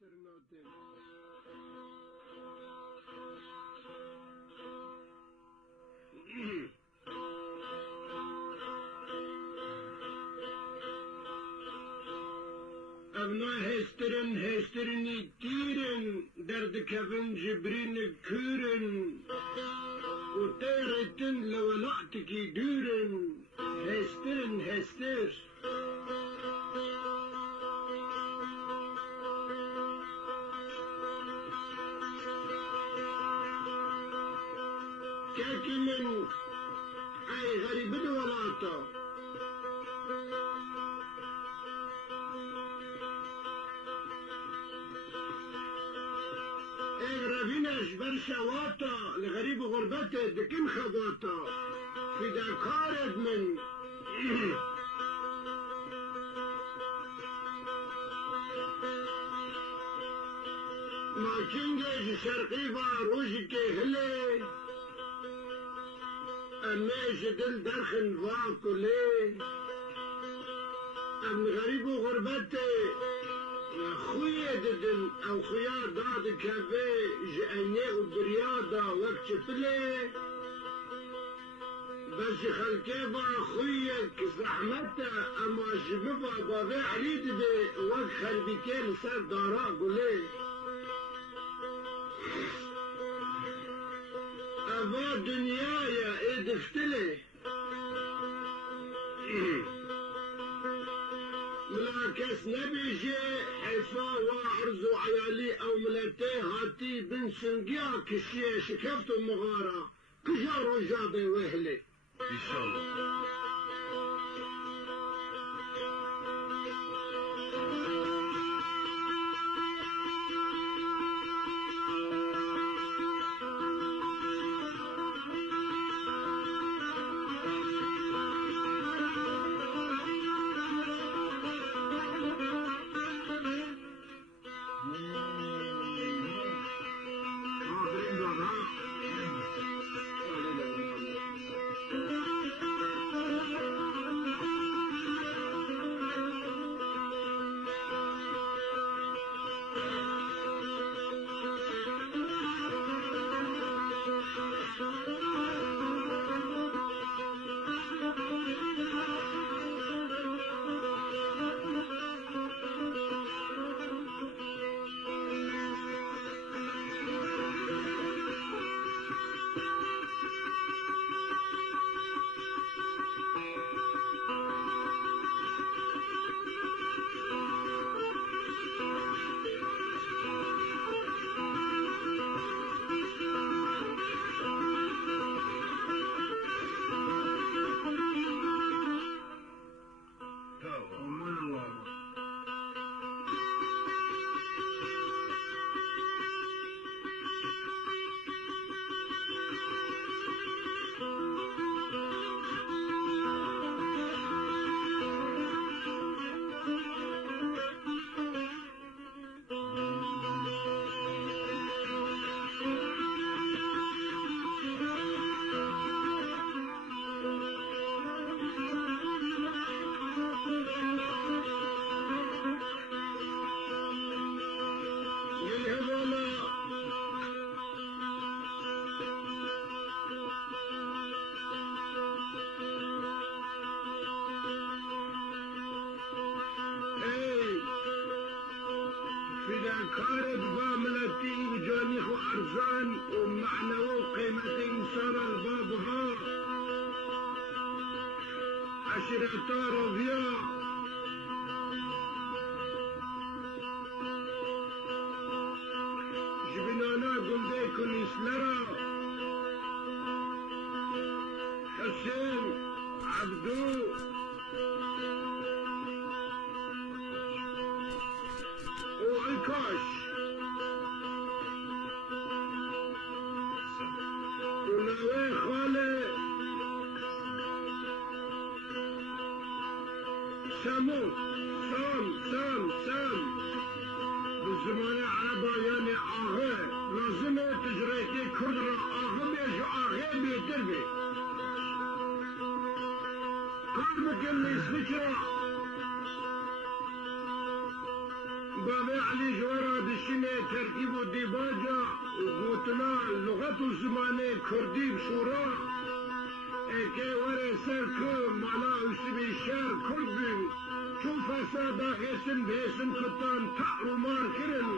هسترناتن Evna hesterini tirin, derdi kevin cibrini kürin, u teyretin levela'tiki dürin, hester. Kekimin ay garibin walata. ربيناش برشا واطة لغريب غربته دكين خباطة في دكارد من ما كنجش شرقي باروجك هلي أماش دل درخن واكولي أم غريب غربته خويا ددن او خيار داد كافي جاني وبرياضة وقت فلي بس خلكيبا خويا كزحمته اما جببا بابي عريد بي وقت خربيكين سر دارا قولي ابا دنيايا ادفتلي ملاكس نبيجي حفا وعرض عيالي او ملتي هاتي بن سنقيا كشي شكفتو مغارة كجارو جابي وهلي ان شاء الله كارد باملتي وجانيخ وأرزان ومعنوي وقيمة إنسان البابها عشرة رضيا جبنانا قلديكم إسلرا حسين عبدو وعكاش ونوي خالي سامو سام بالزمان عربا يعني آغا لازم تجريتي كرد را آغا بيجو آغا بيتر بي كار بكن اسمك بابا علی جوارا دشینه ترکیب و دیباجا گوتنا لغت و زمان کردی شورا که وره سر که مالا اسمی شهر کرد بیم چون فسادا حسن بحسن کتان تعرومان کرن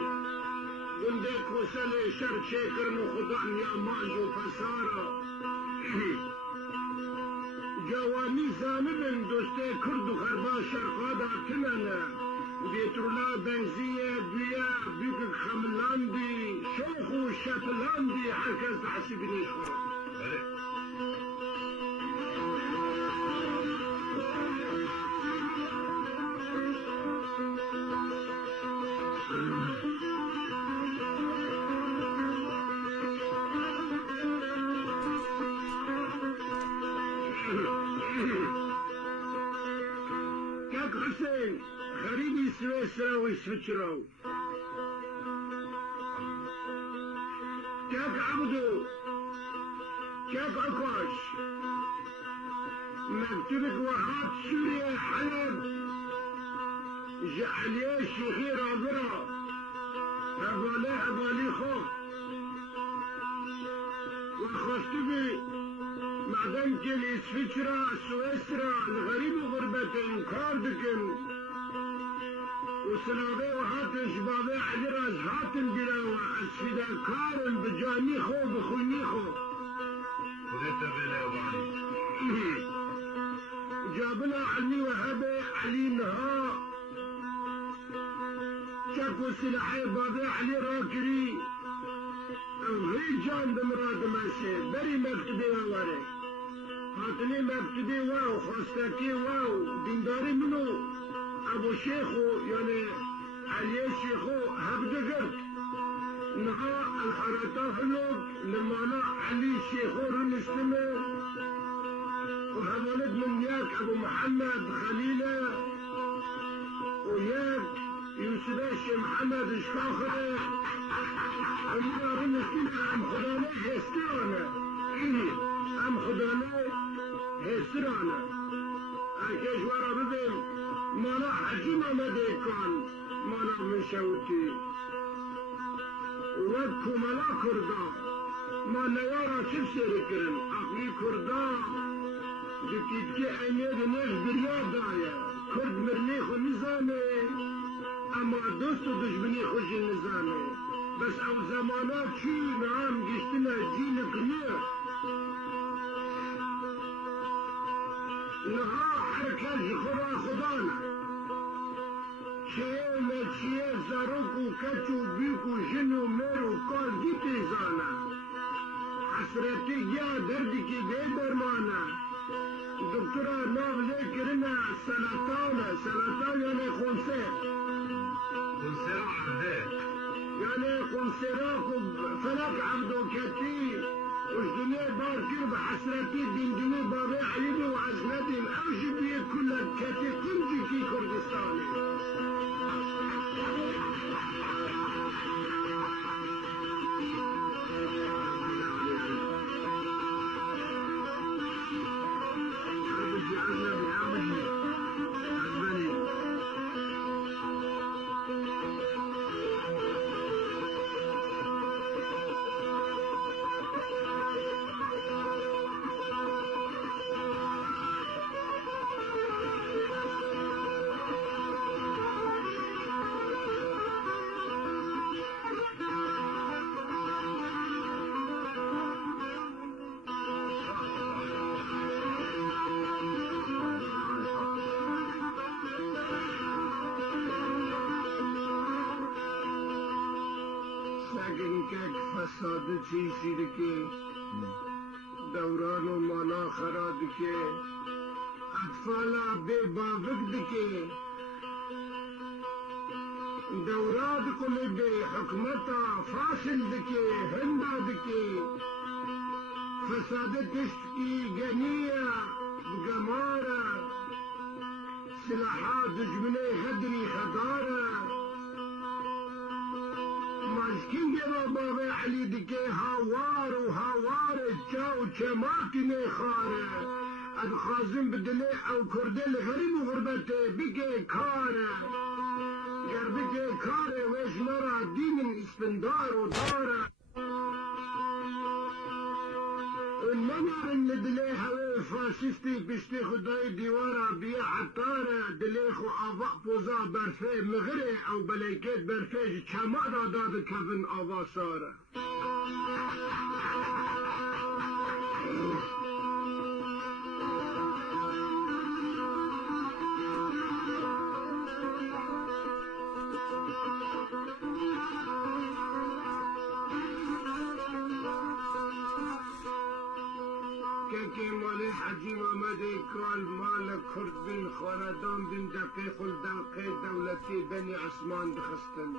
گنده کسل شر چه کرن و خدا نیامان جو فسارا جوانی زانبن دوسته کرد و خربا شرقادا کنن بیترولا بنزیه بیا بیک خملاندی شوخ و شتلاندی هر کس حسیبی نشخوا كاك حسين غريبي سويسرا ويسفجرو كاك عبدو كاك عكاش مكتبك وهات سوريا حلب جعليه شيخي رابرا أبالي خوف وخوشتبي معدن که اسفیچرا سویسرا الغریب و غربت انکار دکن و سنابه و هاتن شبابه عجر از هاتن بیرا و از فداکارن بجانی خو بخونی خو خودتا بلاوانی جابنا علي وهبه علي نها شكو سلاحي بابي علي راكري غير جان بمراد ماشي بري مكتبي ووري هاتني مكتبي واو خاستكي واو دينداري منو ابو شيخو يعني علي شيخو هبدقرت نها الحرطة هلوك لما انا علي شيخو رمستمي وهمولد من ياك ابو محمد خليله وياك يوسف محمد الشاخري أمنا رمستمي ام خداني هسترانا ام خداني هسترانا اكيش ورا ببين مانا حجيما مديكان مانا من شوتي وكو ملا كردا ما نوارا شف سيركرن اقلي كردا دكيت كي عينيد نيش برياد دايا كرد مرنيخ النظامي اما دوست دشمني خوش النظامي بس او زمانات شي نعم جشتنا جيلك نير نها حركة جخورا خدانا چه مچیه زاروک و کچ و بیک و ژن و مر و کار گیتی زانا حسرتی گیا دردی کی بے درمانا دکترا ناو لے کرنا سرطان یعنی خونسر خونسرا عبده يعني خونسراك فلك عبدو كتي وش دنيا بار كير بحسرتي دين دنيا بابي عليبي وعزلتي الأوجي بيه كلها كتي كنجي كي كردستاني فساد چیزی دکه دوران و مانا خرا دکه اطفالا بے باوک دکه دوراد کلی بے حکمتا فاصل دکه ہندا دکه فساد دشت کی گنیا گمارا سلاحات دشمنی غدری خدارا مشکین گرا بابا علی دکه هاوار و هاوار چاو چماتی نخاره اد خازم بدلی او کرده لغریب و غربته بگه کاره بگه کار وش مرا دین اسپندار و داره نمارن دلی هوای فاشستی پشتی خدای دیوارا بیا عطاره دلی خو آوا پوزا برفه مغره او بلیکت برفه چمادا داد کفن آوا ساره که مالی حجی محمد کال مال کرد بین خاندان بین دقی خلدقی دولتی بنی عثمان دخستن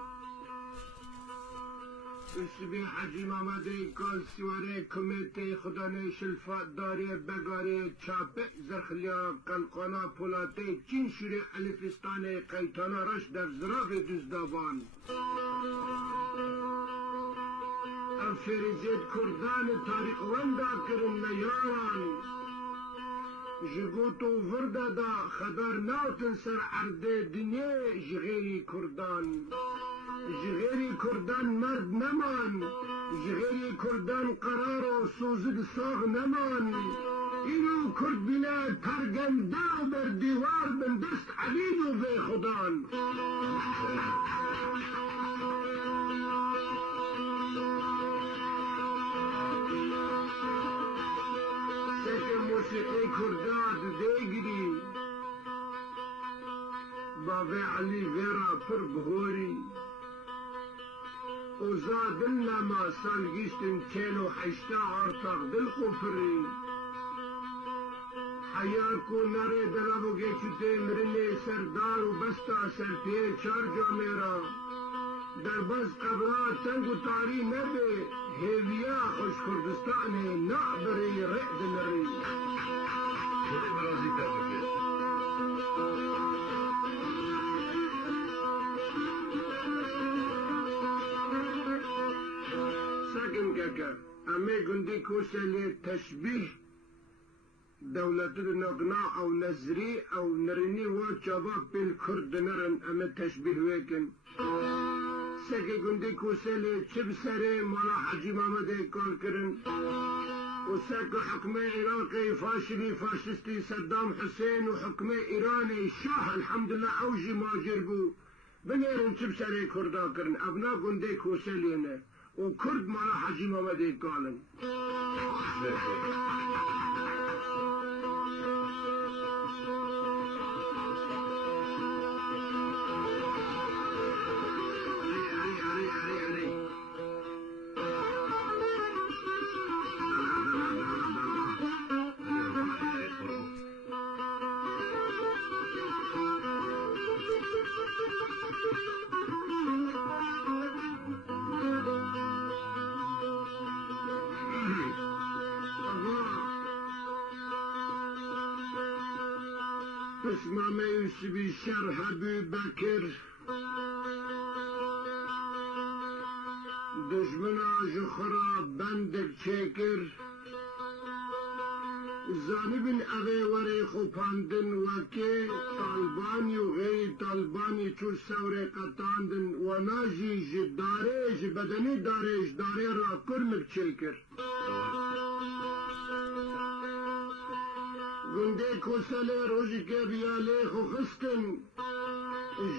اسبی حجی محمد کال سواره کمیته خدانه شلفات داری بگاری چاپه زرخلیا قلقانا پولاته چین شوری الفستان قیتانا رش در زراف دزدابان فریزید کردان تاریخ وندا کرن نیاران جگوتو ورده دا خبر ناوتن سر عرده دنیا جغیری کردان جغیری کردان مرد نمان جغیری کردان قرار و سوزد ساغ نمان اینو کرد بینا پرگنده و بر دیوار من دست عبید و به خدان موسیقی کرداد دیگری باوی علی ویرا پر بغوری اوزا دل نما سال گیشتن 48 آرتاق دل قفری حیار کو نره دلابو گے چوتے مرنے سردار و بستا سرپیے 4 جامیرا در بس قبرا تنگ و تاری نبه هیویا خوش کردستان نعبری رعد نری خودی مرازی تبکه ساکن ککر امی گندی کوسلی تشبیح دولت نقنا او نظری او نرینی و چابا پیل کرد نرن امی تشبیح ویکن سکی گندی کوسلی چب سره مولا حجی محمد کال کرن و سک حکم عراقی فاشلی فاشستی صدام حسین و حکم ایرانی شاه الحمدلله اوجی ماجر بو بنیرن چب سره کردا کرن ابنا گندی کوسلی نه و کرد مولا حجی محمد کالن اسمام یوسفی شرح ابو بکر دشمن آجخرا بندک چکر زانبن اوی وری خوپاندن وکی طالبانی و غیر طالبانی چو سور قطاندن و ناجی جداره جبدنی داره جداره را کرمک چکر گنده کسل روزی که بیاله خو خستن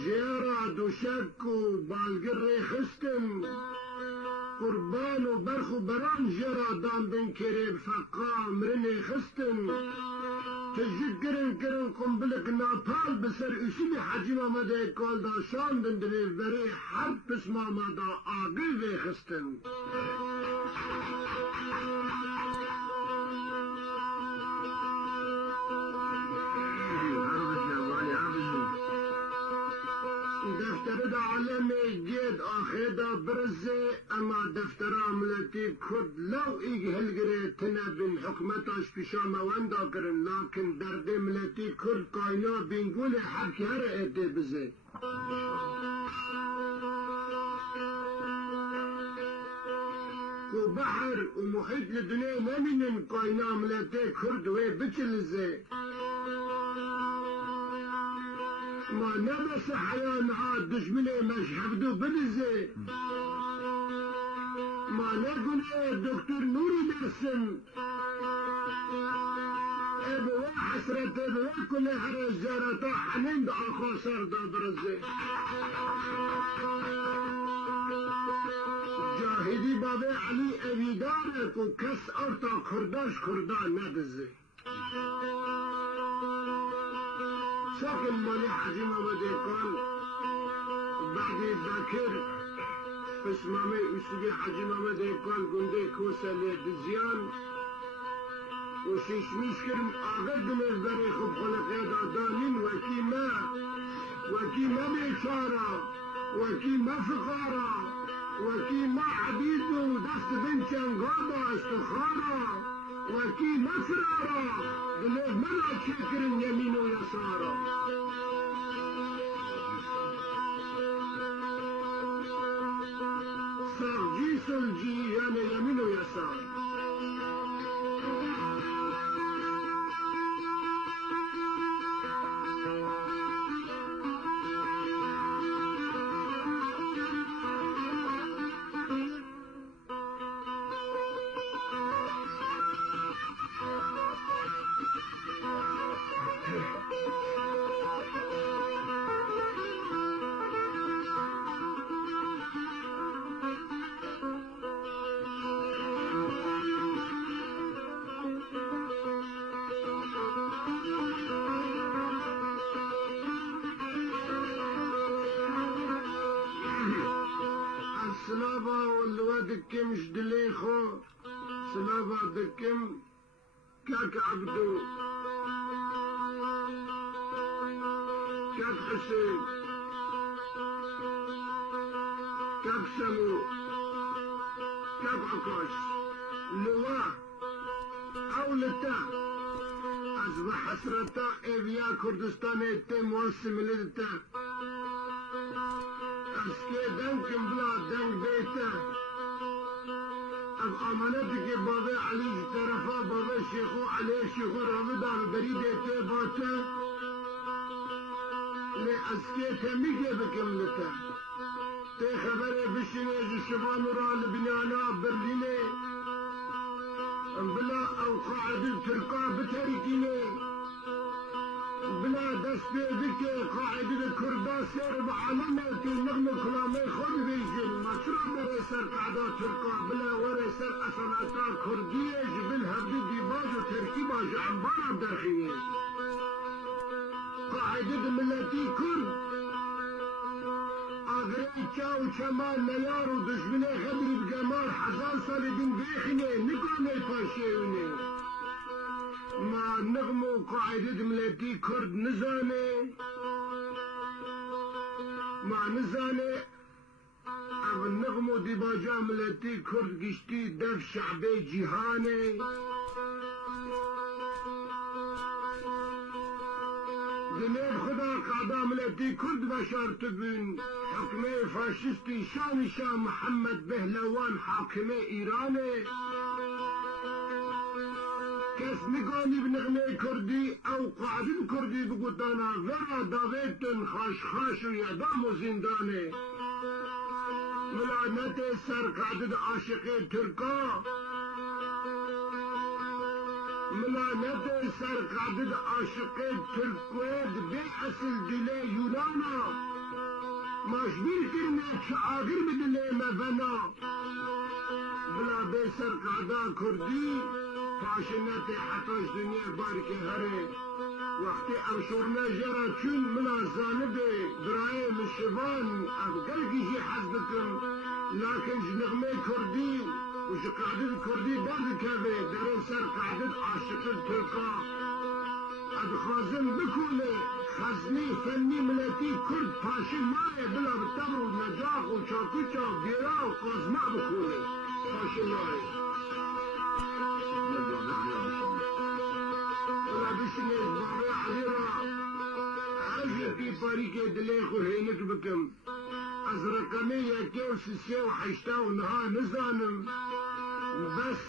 جیرا دوشک و بالگر ری خستن قربان و برخ و بران جیرا داندن کرب فقا مرن خستن تجد کرن قنبلک ناپال بسر اصول حجی محمد کال دا شاندن دلیل بری حرب پس محمد آگل وی خستن دفتر دا عالم جید آخر دا برزه اما دفتر عملتی کرد لو ایگ هلگره تنبین حکمتاش پیشا مواندا کرن لیکن درد ملتی کرد کاینا بینگول حق هر ایده بزه و بحر و محیط لدنیا نمینن کاینا ملتی کرد وی بچلزه ما نبس حيان عاد دشمني مشحبدو بدزي ما نقول دكتور نوري درسن ابو حسرت ابو كل هر زرطا حنين اخو سردا برزي جاهدي بابا علي ابيدار کو کس ارتا کرداش کردا ندزي ساكن مالي حجم وديكان بعد ذاكر اسمامي اسمي حجم وديكان قندي كوسا لدزيان وشيش مشكل اغد نزدري خب خلقه دادانين وكي ما بيشارة وكي ما فقارة وكي ما عبيد ودست بنتشان غادا استخارة وكي ما فرارة دلوز منا شكر يمين ويسارة سرجي سلجي يعني يمين ويسار سلابا واللوا دكم جدليخو سلابا دكم كاك عبدو كاك حسين كاك سمو كاك عكاش لوا أولتا أصبح حسرتا إبيا كردستان التم واسم لدتا اسكي دنكم بلا دنك بيتا اب امانتك بابا علي طرفا بابا شيخو علي شيخو رمضان بريد باتا لي اسكي تميكي بكم لتا تي خبري بشنيج الشبان ورا لبنانا برليني بلا او قاعد التركا بتركيني بلا دست ذكي قاعدة كردا سير بعالمة النغم كلامي خود بيجن ما شرع مرسر قعدة تركا بلا ورسر أصلاتا كردية جبل هبدي ديباج وتركي باج عمبارا بدرخية قاعدة ملتي كرد أغري چاو چمان ملار و دشمنه خبري بجمال حزان سال دين بيخني نقامي پاشيوني ما نغمو قاعدة ملتي كرد نزاني ما نزاني اب نغمو ديباجا ملتي كرد قشتي دف شعبي جهاني دنيا خدا قاعدة ملتي كرد بشارت بن حكمي فاشستي شاه محمد بهلوان حاكمي ايراني كس نقاني بنغمي كردي او قاعدين كردي بقطانا ذرا داويتن خاش ويعدام وزنداني ملعنتي سر قاعدة عاشقي تركا ملعنتي سر قاعدة عاشقي تركويد بي اصل دلي يونانا ماشبير كرنا شعاقر بدلي مفنا بلا بي سر قاعدة كردي فاشنتي حتى الدنيا بارك هري وقتي أمشورنا جرى چون منا زانبي برايم الشبان أبقل جي حزبكم لكن جنغمي كردي وش قاعدة كردي بعد كذا درين سر قاعدة عاشق التركا أدخازن بكولي خزني فني ملتي كرد فاشل ماي بلا بالتبر ونجاح وشاكوشا وبيرا وقازمع بكولي فاشل ماي بشني بابا عليرا عاجي في طريق دليخ وهينك بكم أزرقانية كيو سيسي وحيشتا ونها نزانم بس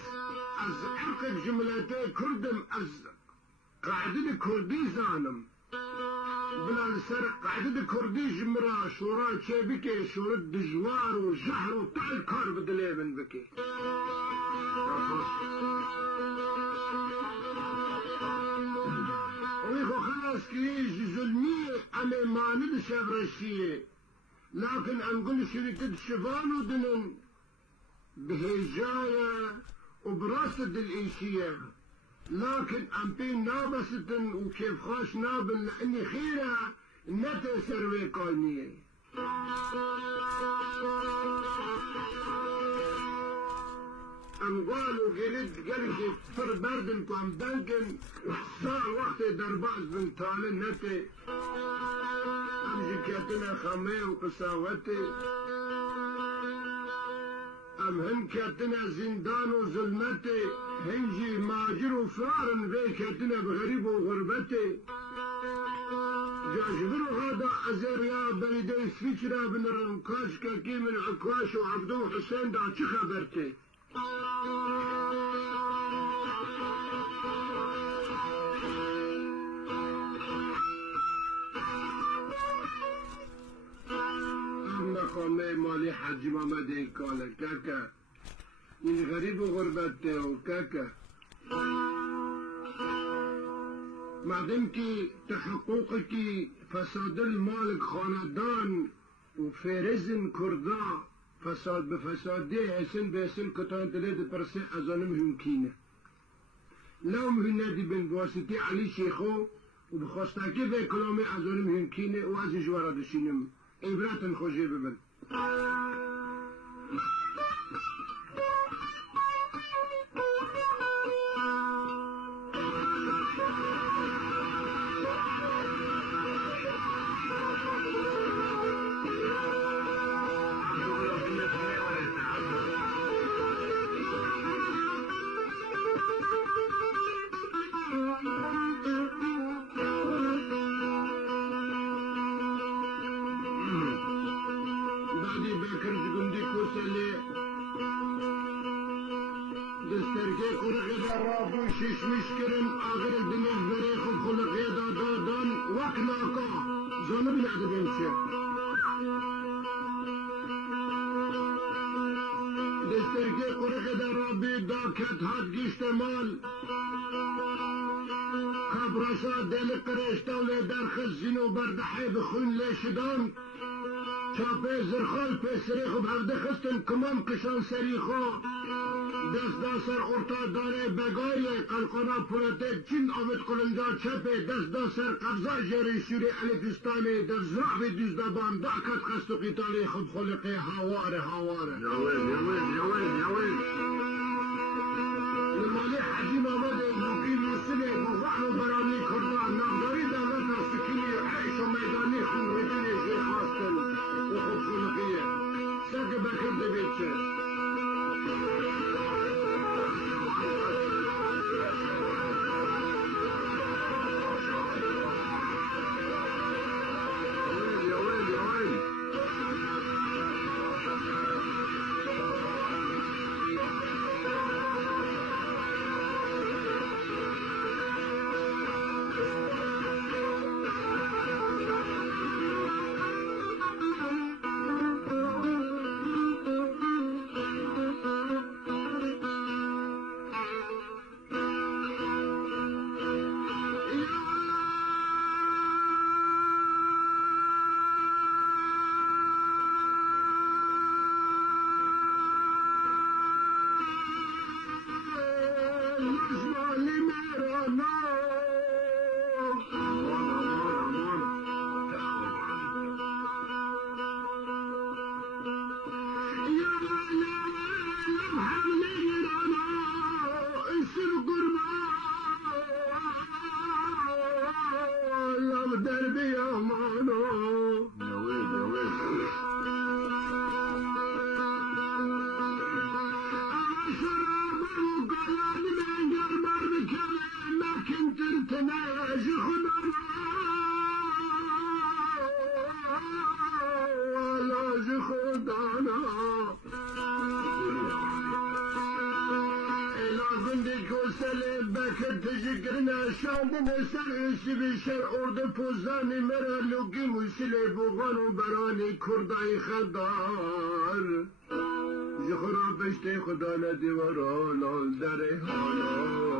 از عرق جملتي كردم از قاعدة كردي زانم بلان سر قعدد کردیش مرا شورا چه بکه شورا دجوار و جهر و تال کار بدله من بکه ويخو خلاص كيش ظلمية أنا ما ندش برشية لكن أنقول شركة الشبان ودنن بهجاية وبرصد الإنشية لكن أم بين نابستن وكيف خوش نابن لأني خيرة نتا سروي قانية أم قالوا قريد قريد فر بردن كوام دنكن صار وقت درباز بن طالن نتا أم جكاتنا خامي وقساوتي أم هن كاتنا زندان وظلمتي هنجي ماجر وفارن بي كاتنا بغريب وغربتي جاجبرو هذا أزريا بلدي سفيترا بن رمكاش كاكي من عكاش وعبدو حسين دا چه خبرتي مقامه مالی حج محمد ایکاله کاکا این غریب و غربته و کاکا معدم کی تحقق کی فساد المال خاندان و فیرزن کردا فساد به فساده حسن به حسن کتان دلید پرسه ازانه مهمکینه لو مهندی بن واسطه علی شیخو و بخواستاکی به کلام ازانه مهمکینه و از جوارا دشینم عبرات خوشی ببن ششمش کرن آخر دنیز بره خود خلقه دادان وقت ناکا زانو بلعده بمشه دسترگه قرقه در رابی دا کت هات گیشت مال کبرشا دل قرشتاوله در خزین و بردحه بخون لیشدان چاپه زرخال پیسری خوب هفته خستن کمام کشان سریخو دست داسر ارتا داره بگاری قلقانا پولته چین آمد قلنجا چپه دست داسر قبضا جری شوری الفستانه در زرعب دوزدبان دعکت خست و قیتالی خود خلقه هواره نمالی حجیم آمده ممکن مسئله مفعل و برانی کردان نامداری دولت سکینی عیش و میدانی خون ویتنی جی خواستن و خود خلقیه سرک بکرده بیچه مسئله بکر تشکر نشاندن سر بشر ارد پوزانی مرا لوگی مسئله بوغان و برانی کردای خدار جخورا پشت خدا ندیورا لال در حالا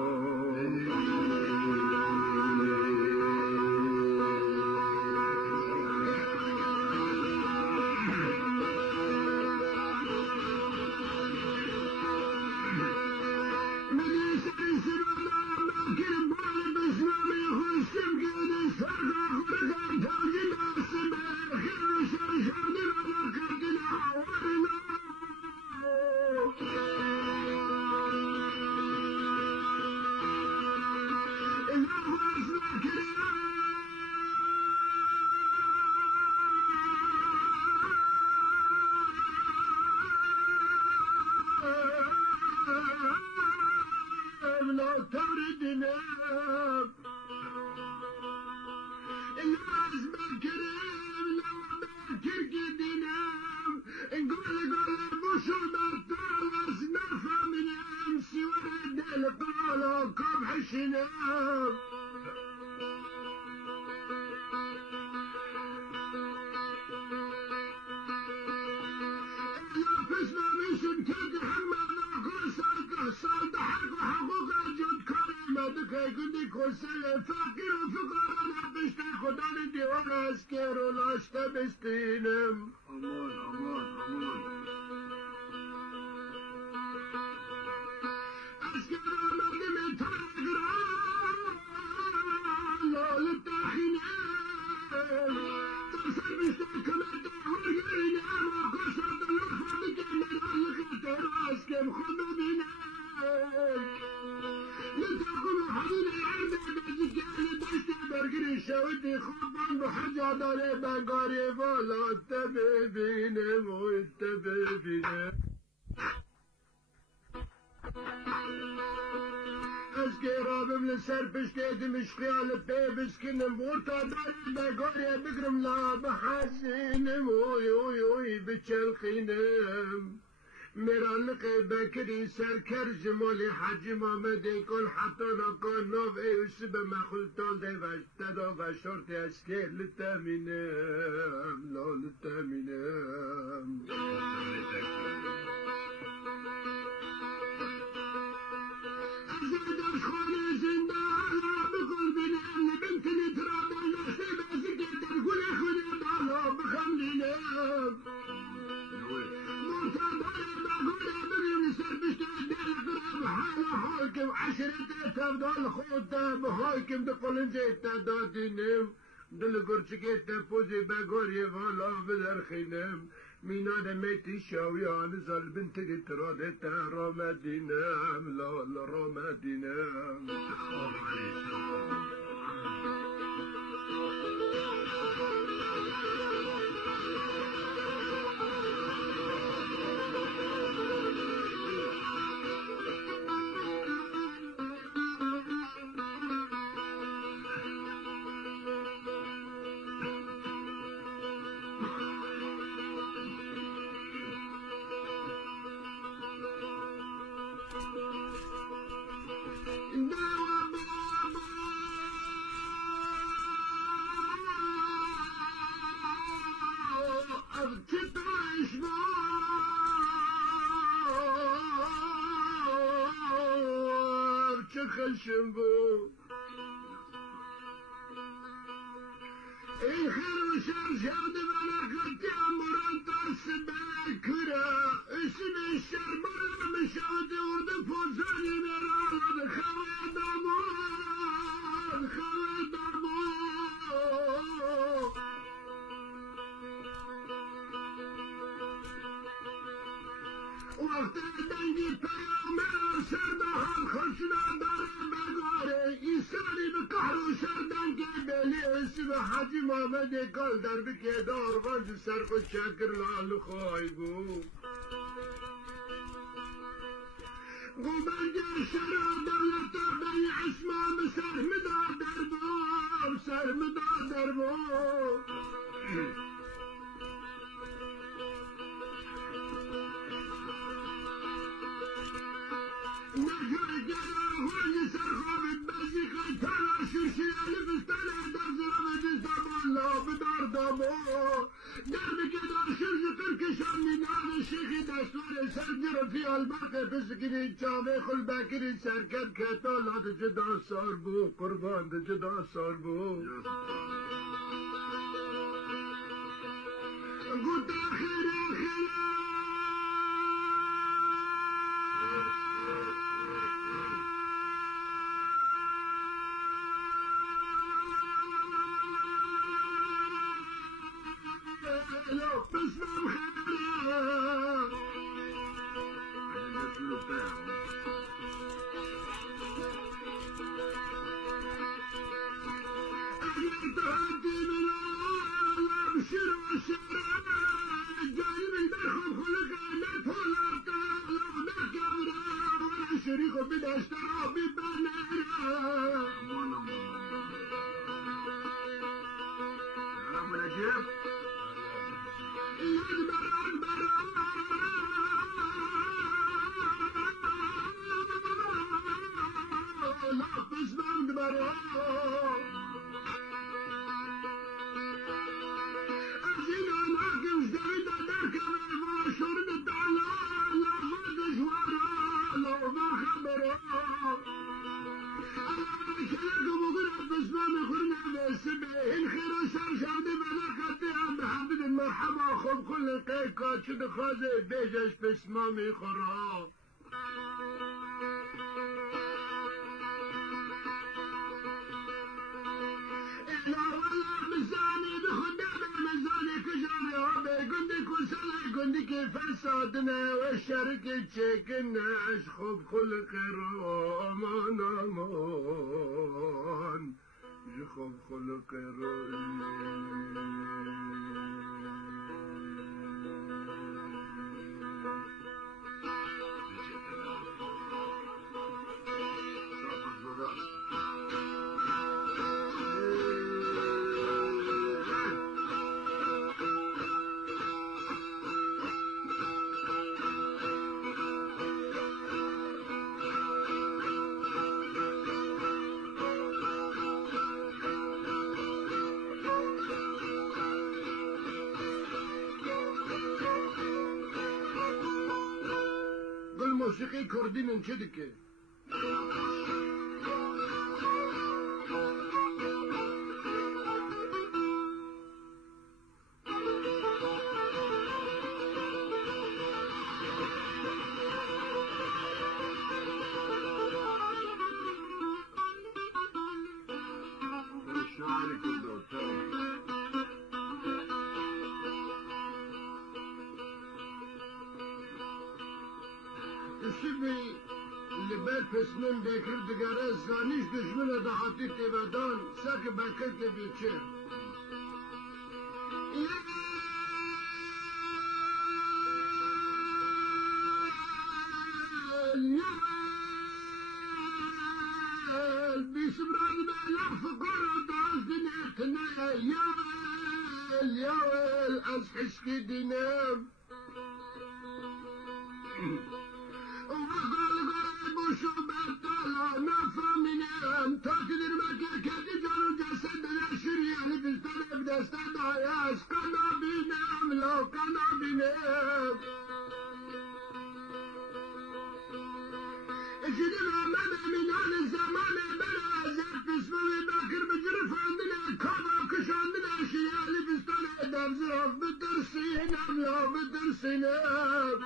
بکری سرکر جمال حج محمد کل حتی نکن ناف ایوش به مخلطان ده وشتدا و شرط اشکه لتامینم لا لتامینم ازداش خانه زنده لا بقل بینم لبنتنی ترابر نسته بازی که در گل خونه بالا بخملینم حاكم عشرة تفضل خوتا بحاكم دقل جيتا دادينم دل قرشكيتا فوزي بقوري غالا بدرخينم مينانا ميتي شاويان زال بنت ترادتا رامدينم لا لا رامدينم خشبو الخير وشر شرد ملكت عمران طرس باكرة اسم الشر مرة مشاهد ورد فوزاني مرالد خوي دمون خوي دمون وقت دنگی پیامبر سردها خشنا دار بگاره ایسانی به قهر و شردن که بلی اسم حاجی محمد کل در بکه داروانج سر خود شکر لالو خواهی گو گوبنج شرا دولتا بی اسمان سرمدار در بار سرمدار در بار نجر جرا خوش سرخواب بزی خیتان شوشی الفستان در زرم دستم الله بدار دامو درمی که در شرج ترکشان مینان شیخی دستور سرگر فی الباق بسکنی چاوه خل بکری سرکت که تالات جدا سار بو قربان جدا سار بو قلت آخر لو بسمع خبرها تهدي من الابشر والشرع جانب دخل خلق لا تولى لو ذكر ولا شريك بدا اشترى ببنيرا من اجيب لا تسمع دبرها مرحبا خب كل قيقة شد خازي بيجش بسمامي خراب لا والله مزاني بخدام مزاني كجاري عبي قندي كل سنة قندي كيف فسادنا والشركة تشيكنا خب خلق امان امان خب خلق موسیقی کردین چه دیگه؟ شبی لبل پسمن بکر دگره زانیش دشمن دهاتی تیبدان سک بکر که بیچه بیسبران بلا فقر دازدنیتنا یاویل از حشکی دینم شو بطلا نفهمینم تا که در مکه کدی جانو جسد نشری یعنی بستان بدستان دایش کنا بینم لو کنا بینم اشیدی محمد امینان زمان بلا زد بسموی بکر بجر فاندنه کابا کشاندنه شیالی بستان دمزراف بدرسینم لو بدرسینم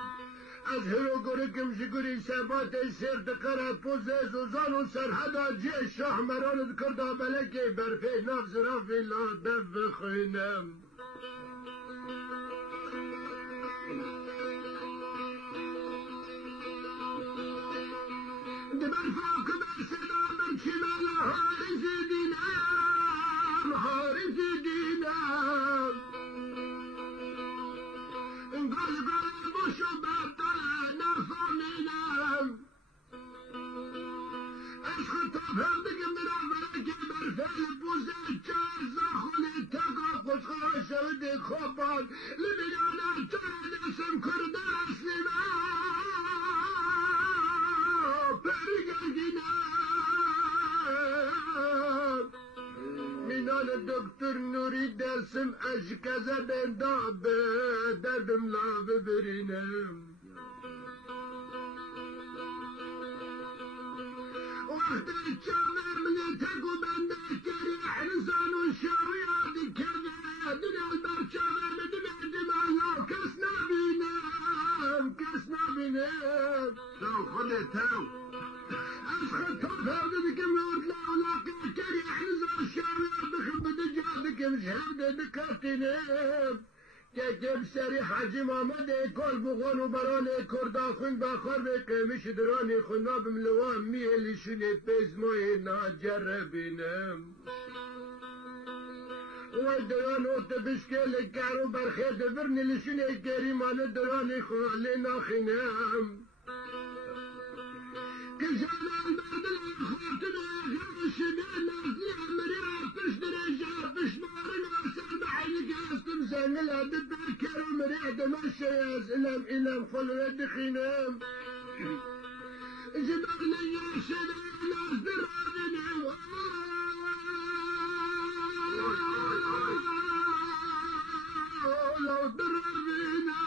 از هرو گرگم شگوری ثبات سرد قره پوزه زوزان و سرحدا جه شاه مران کرده بلکه برفه نفس رفی لا دف بخوینم دبر فاق بر صدا بر چمال حارس دینم حارس دینم گل گل بوشو نفهمیدم عشق تفهم بگم برام برکه برفل بوزه چه زخونی تقا خوشخواه شود خوابان لبیانا تردسم کرده اسلیما پری گردینم قاسم اشکزه بنداب دردم لا ببرینم وقتی چاور منی تگو بنده کری حرزان و شاویادی کنه دنال بر چاور مدمه دماغا کس نبینم تو خودتو أسخط توفر بكم يطلع ولكن كان يحرز الشارع بخم بدجابك مش هبدا دكاتنام كيف سري حاجي محمد يكل بغون وبراني كردا خن باخر بك مش دراني خناب ملوان مي اللي شني بيز موينا جربينام ودران وتبشكل الكارو برخي دبرني اللي شني كريم على دراني خلينا خنام كجال البرد الخاطر الشبيل نازلي مريع فش درجة فش نارنا سربح القاس زنلها بالبركة مريع دمشي إلام خلوة خنام جبر لي يا شباب ناس درادنا لو دربنا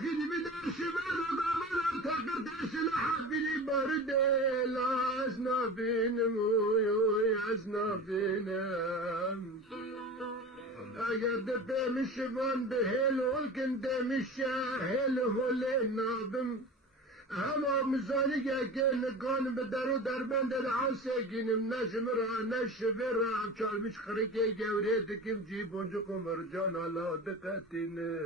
فيني بدأ شمال وضامن تقدر سلاح بلي برد لازنا بينم ويعزنا بينم أقد بهم شبان بهل والكن دم الشاهل هو لنابم هما مزاني كان كان بدرو دربند العاسقين نجمرا نشبرا چالمش خريكي جوريتكم جيبونجكم مرجان على دقتنا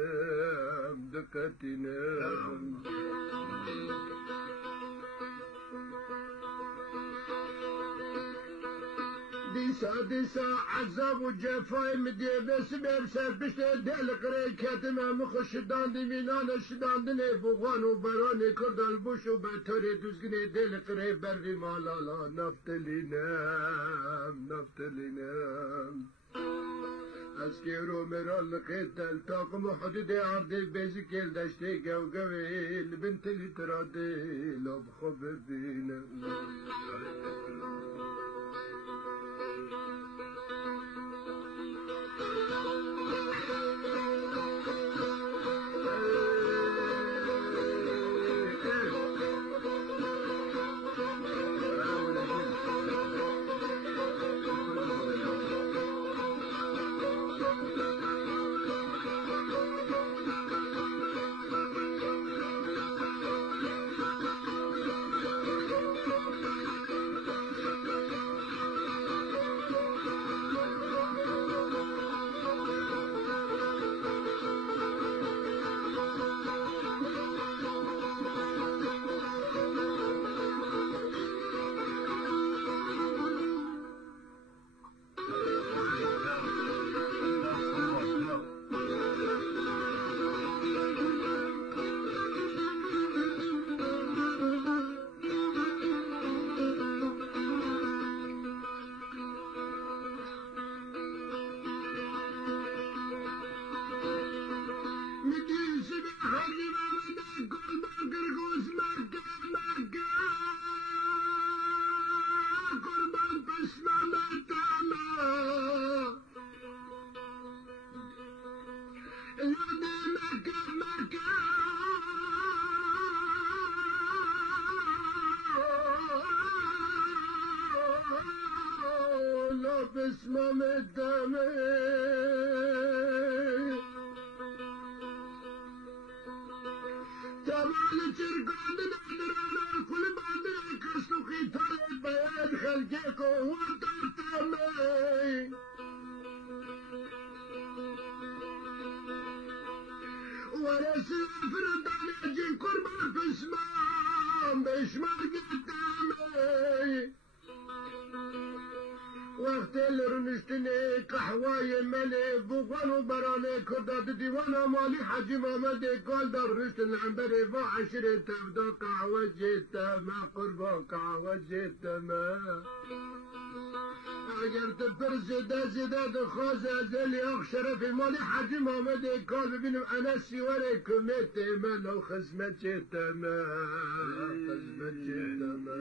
ديسا عذاب وجفاي مدي بس بسر بشت دل قري كتم مخش داندي مينان شداندني بوغان وبراني كرد البوش وبتوري دوزغني دل قري بري مالالا نفتلينام اسكيرو مرال قتل طاقم حدود عرض البيزك الدشتي قوقوي البنت اللي ترادي لو بخب بينا باسمم الدمي تمال ترقان الادرانا كل بعد كسلو قتال البيان خلقك وطرطمي ولا سافر دانجي قربان باسمام بشمار قدامي وقت الرنشتني قحواي ملي بوغان وبراني كردات ديوانا مالي حجي محمد قال دار رشت العنبري فعشر تبدا قهوة جيتا ما قربان قهوة جيتا ما اگر تپرسی دست خواست از الیاق شرف مالی حاجی محمد کار ببینم انا سیوار کمیت من و خزمت چتما خزمت چتما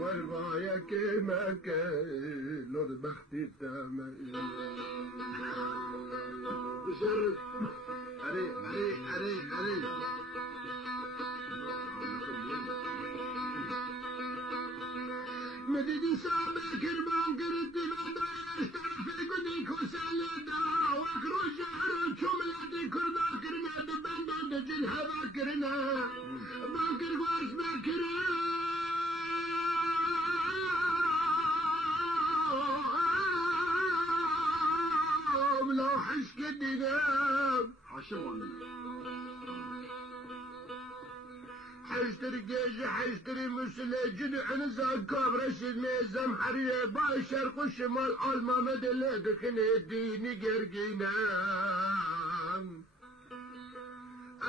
وربایا که مکه لور بختی تما بشرد علی مددي صعبة كربان قرد بدايش طرفي قدي كوسالي دا واكرو شهر شملتي كردا كرنا دبندو دجل هوا كرنا باكر قواش باكرا لو حشك الدنام حشر حشتري جيش حشتري مسلجن عنزان كوب رشد ميزم حريه باي شرق والشمال المامد اللي دخل الدين قرقينا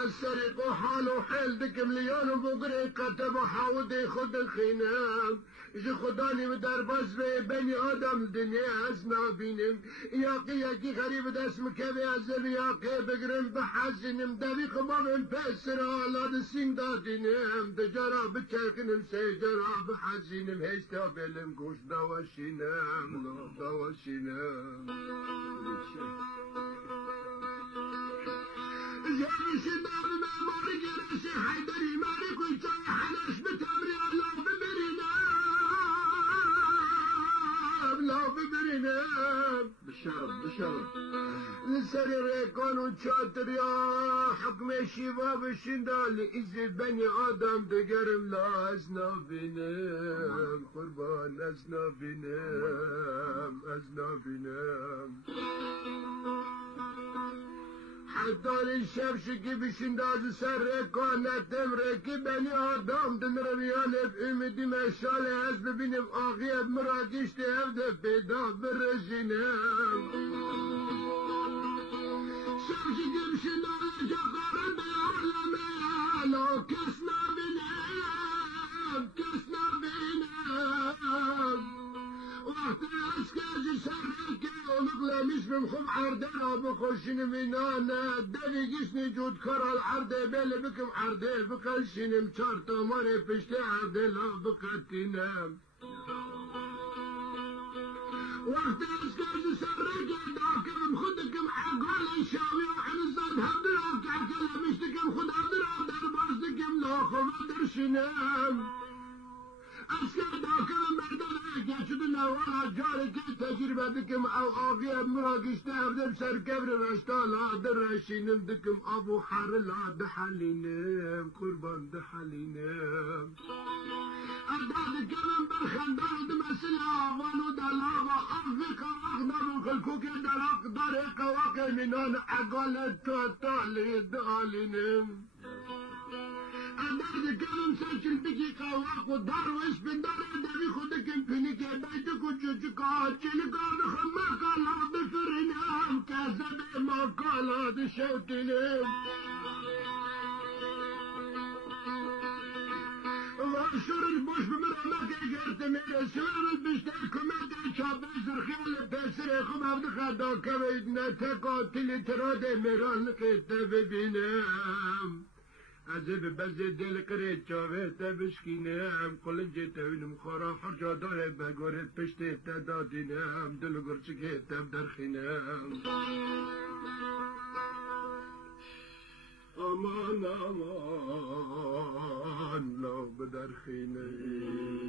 السرق وحاله حيل دك مليون بقري كتب وحاود خد الخينام جي خداني بدرباز بني ادم الدنيا اسنا بينم ياقي غريب داس مكبي ازل ياقي بقرم بحزنم دبي خباب البسر على السين دادينم دجرا بتشاكنم سيجرا بحزنم هيستا بلم قوش دواشينم دواشينم زي شباب ما مارك راسي حيدري مالك ويسوي حناش بتمري الله ببرنا بشرب لسرير يكون وشاطر يا حكم الشباب الشندال إذا بني آدم تقرم لا أزنا بنام قربان أزنا بنام حتى الشبشك بشنداز سرك ونتمرك بني آدم تنرميان بأمدي مشالي حسب بنم آغيب مراكش تهفد بيدا بالرجنام شبشك بشنداز جقارا بيعلم لو كسنا بنام وقت العسكر سرك ونقلة مش بمخم عردنا بخشن منانا دني جسني جود كرا العرض بيلي بكم عرضي بقلشن مشار تماري بشتي عرضي لا بقتنام وقت العسكر سرك داكم خدكم حقول يشاوي وحنزاد هبدرك عكلا مشتكم خد هبدرك دربازكم لا خمدرشنام اسكر داكم مردانك يشدنا ولا جارك تجربة بكم او اغيب مراقش تهبدب سر كبر رشتالا درشينم دكم ابو حرلا دحلينم قربان دحلينم ارداد كلم بالخندار دمسلا وانو دلاغا افك واخنا من خلقوك دلاغ دارق واقع منان اقال التوتالي دالينم ارداد كلم ساكن بكي قواق ودار وش بندار دبي خودكم بنيك بيتك وجوجكا جلقا بخماك الله بفرنام كذب ما قال هذا شوتنم واشور البوش بمرامك اجرت من سور البشتاك ومدى شابي زرخيل بسر خم عبد خدا كبيدنا تقاتل تراد مران قيت ببينام عزب بزي دل قريت شاوه تبشكينام قل جيت وينم خورا حرجا داره بگورت پشته تدادينام دل گرچكه تب درخينام امان امان لو بدرخينام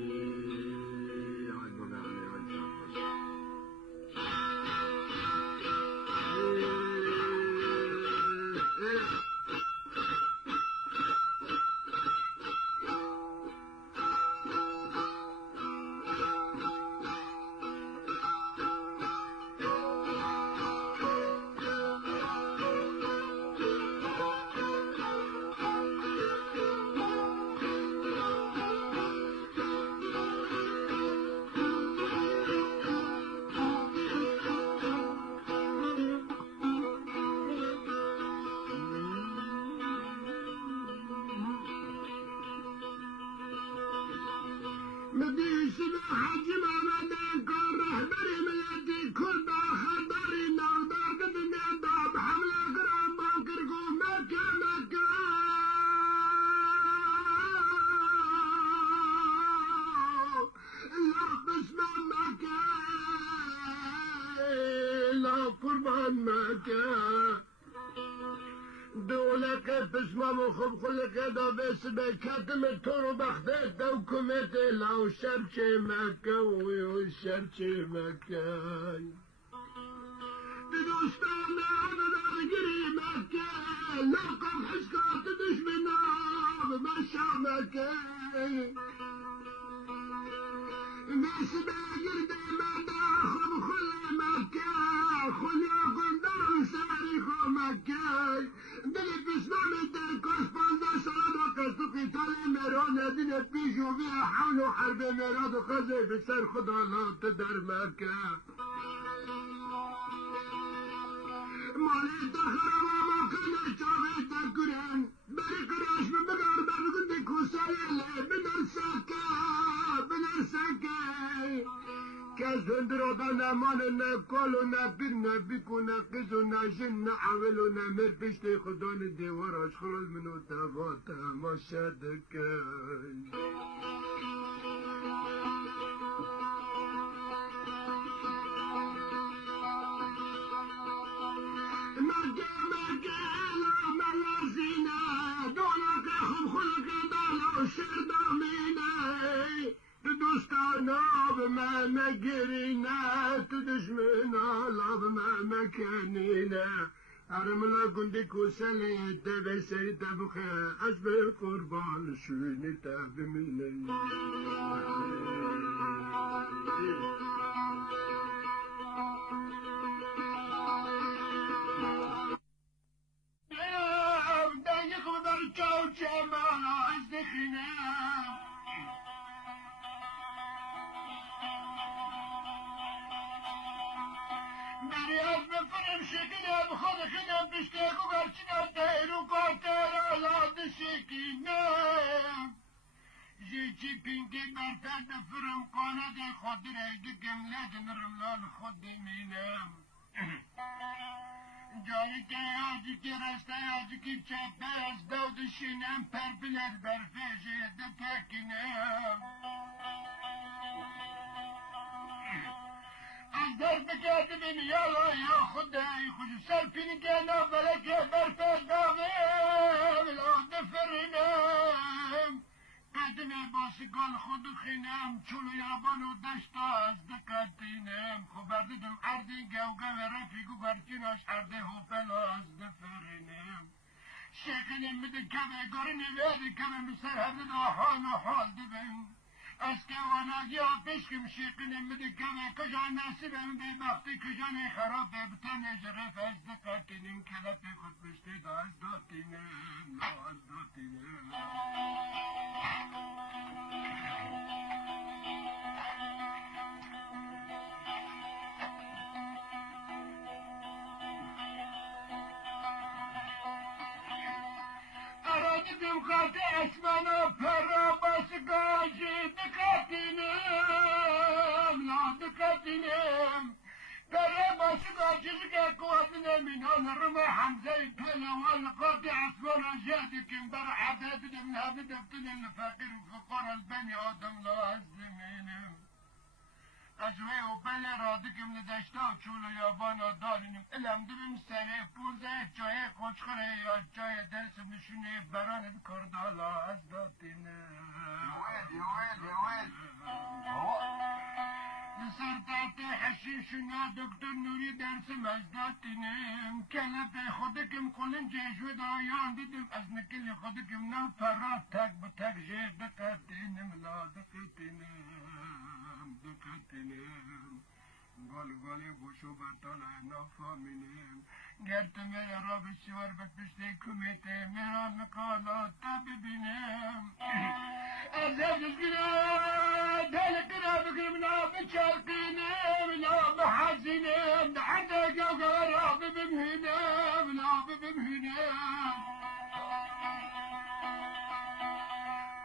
اسم حاج محمد كان رهبر ملتي كل خضري نودار قدمي ضاب حملة قرام بانكر قوم مكة مكة لا باسم مكة لا قربان مكة دولك بسمه مخب خلك دا بس بكتم تورو بخته دوكمت لو شرچ مكة ويو شرچ مكة دوستان عدد گری مكة لقم حسكات دشمنا بمشى مكة بس بقرد مدى خب خل مكة خل يا قندر سارخ مكة دلی بسنام در کاسپانده سالان و قصد قتال مران دین پیشو بی حول و حرب مراد و خزه بسر خدا لات در مکه مالی تخرم و مکنه چاوه تکرن بری کراش من بگار برگون دی کسایله بنر سکه کس هندرو دا نمان نه کل و نه بیر نه بیکو نه قز و نه جن نه عول و نه مر پشت خدا نه دیوار اشخال منو توا تماشا دکن مکه لا ملازینه دولت خب خلق دالا و شر دامینه دوستانا به من نگرینه تو دشمنا لا به من مکنینه ارملا گنده کسلی دبه سری دبخه از به قربان شوینی تبمینه دنگی خوب بر چاوچه مانا از دخینه از بفرم شکنم خود خودم بشتاق و برچنم دیرو کارتر آلاد شکنم جیچی پینگی برتر دفرم قانه دی خود رگی گملد نرملال خود مینم جایی که آجی که رسته آجی که چپه از دود شنم پر بلد برفشه دتکنم از درد کردیم یالا یا خدای خوش سر پینی که نابله که برفش دامم لا دفرینم قدم باسگال خود خینم چولو یابان و دشتا از دکتینم خبر دیدم اردی گوگه و رفیگو برچیناش ارده هوپلا از دفرینم شیخینم میده کمه گارنی ویدی کمه مسر هفته دا حال و حال دیبم از که واناگی ها پیشکم شیقینم بده کمه کجا نصیبم به بختی کجا خراب به بتن جرف از دقاتینم کلپ خود بشتی دا از داتینم از داتینم ارادیدم خاطر اسمانا پرا باسگاجی دقاتینم لا دقاتینم پرا باسگاجی که قواتینم اینان رمى حمزه پلا والقاطع اسمانا جادی کم بر عدد من هذا دفتن الفقير فقر البني آدم لا الزمينم اجوه و بله رادکم ندشتا و چولو یابانا دارینم علم دبیم سره پوزه جای خوشخوره یا جای درس نشونه برانت کردالا از داتینم سر تحت حشیشنا دکتر نوری درسم از داتینم کلپ خودکم قلن جشود آیان دیدم از نکل خودکم نا پرات تک بتک جه دقاتینم لا دقاتینم دقاتینم گل گوشو بطالا نفامینم گرت میرا را بسیار به پشت کمیته میرا مقالات تا ببینم از افزگیرم دل قرار بگرم لا بچرقینم لا بحزینم حتی گوگا را ببینم لا ببینم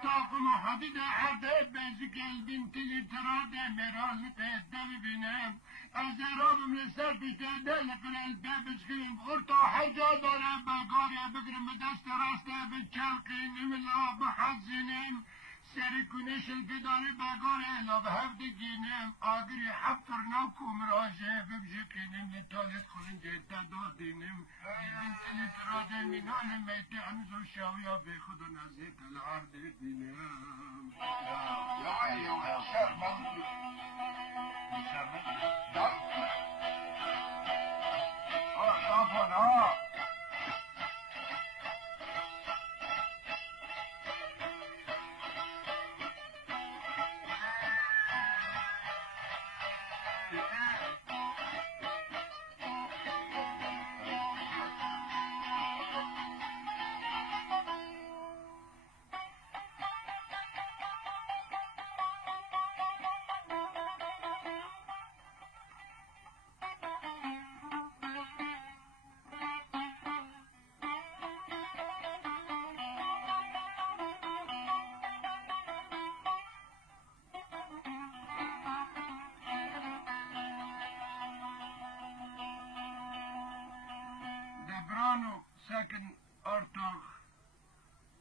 تا محدد عده بزك البنت اللي تراد مرال تهدى ببنام أزراب من السرب تهدلق الباب سكرين قلت حاجة ضرب بقاري بقرم دست راسته بتشالقين من الأب حزنين سركونش القدار بقاري لو بهفد جينام قادري حفر نوكم راجع ببجكينم لتالت خلين جيتا دادينم البنت اللي تراد من هون ميتي عنزو شاوية بيخدو نزيت العرض دينام يا شهر مصر ساكن أرتاخ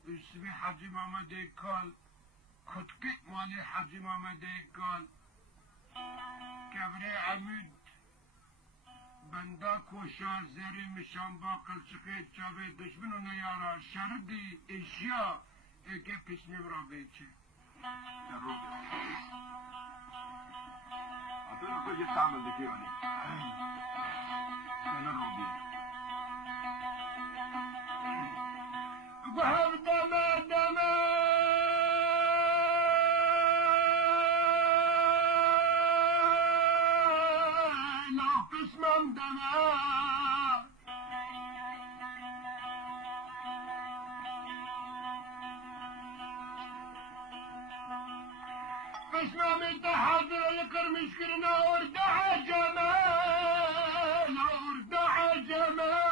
اسمي حاجي محمد قال كتكي مالي حاجي محمد قال كبري عمود بندا كوشار زري مشان باقل سقيت شابي دشمنو نيارا شردي اشياء اكي بسمي برابيتش أعطينا كل يستعمل ذكي يعني أنا الروبي وهب دما دما لا قسمم دما قسمم اتحاد الكرمش كرنا وردع جمال وردع جمال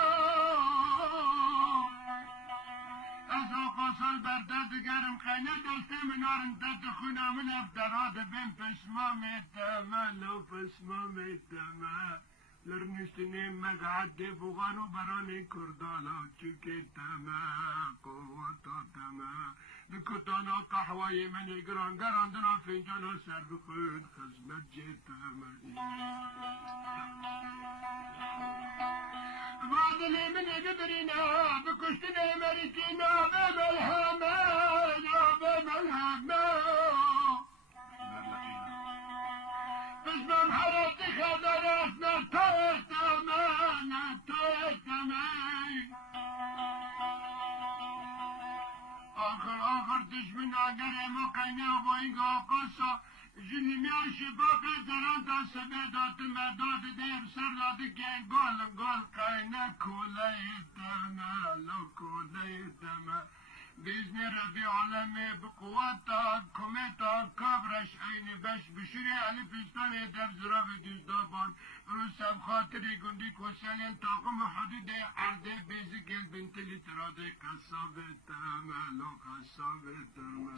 قصل برداد قرم خينة دست منار انت تخونا من ابدراد بين پشمام التما لو پشمام التما لرنشتني مقعد بغانو براني كردالا چوكي تما قوة تما بكتانا قحوة من القران قراندنا فنجانا سر بخود خزمت جيتما بعد اللي من قدرنا بكشتنا مريكينا بملهمة بملهمة بسمم حراتي خضراتنا توتما توتما آخر دشمنا قريم وقينا وينقا قصة جنمي شباك زران دا سبيدات مداد دير سرداد كين قول قينا كولي تما لو كولي تما بإذن ربي عالمي بقواتك كوميتك كبرش عيني بش بشري علي فستاني در زرافي دزدابان روسا بخاطري قندي كوسالين طاقم حدودي عرضي بيزك البنت اللي ترادي قصابة تما لو قصابة تما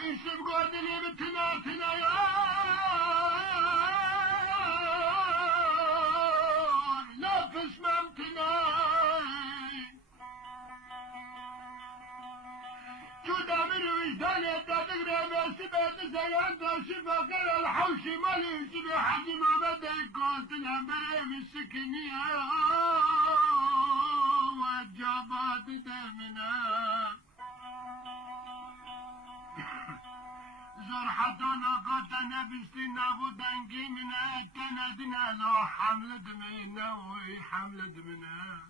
شوف قادني بتناتنا يا نفس ممتنا جودا من وجداني تدقرا ما سبت زيان تشوف غير الحوش مالي شبه حجي ما بدك قلت الامبري من سكنية والجابات دمنا زرحتنا قطنا بستنا بودنجي منا تندنا لو حمل دمنا وحمل دمنا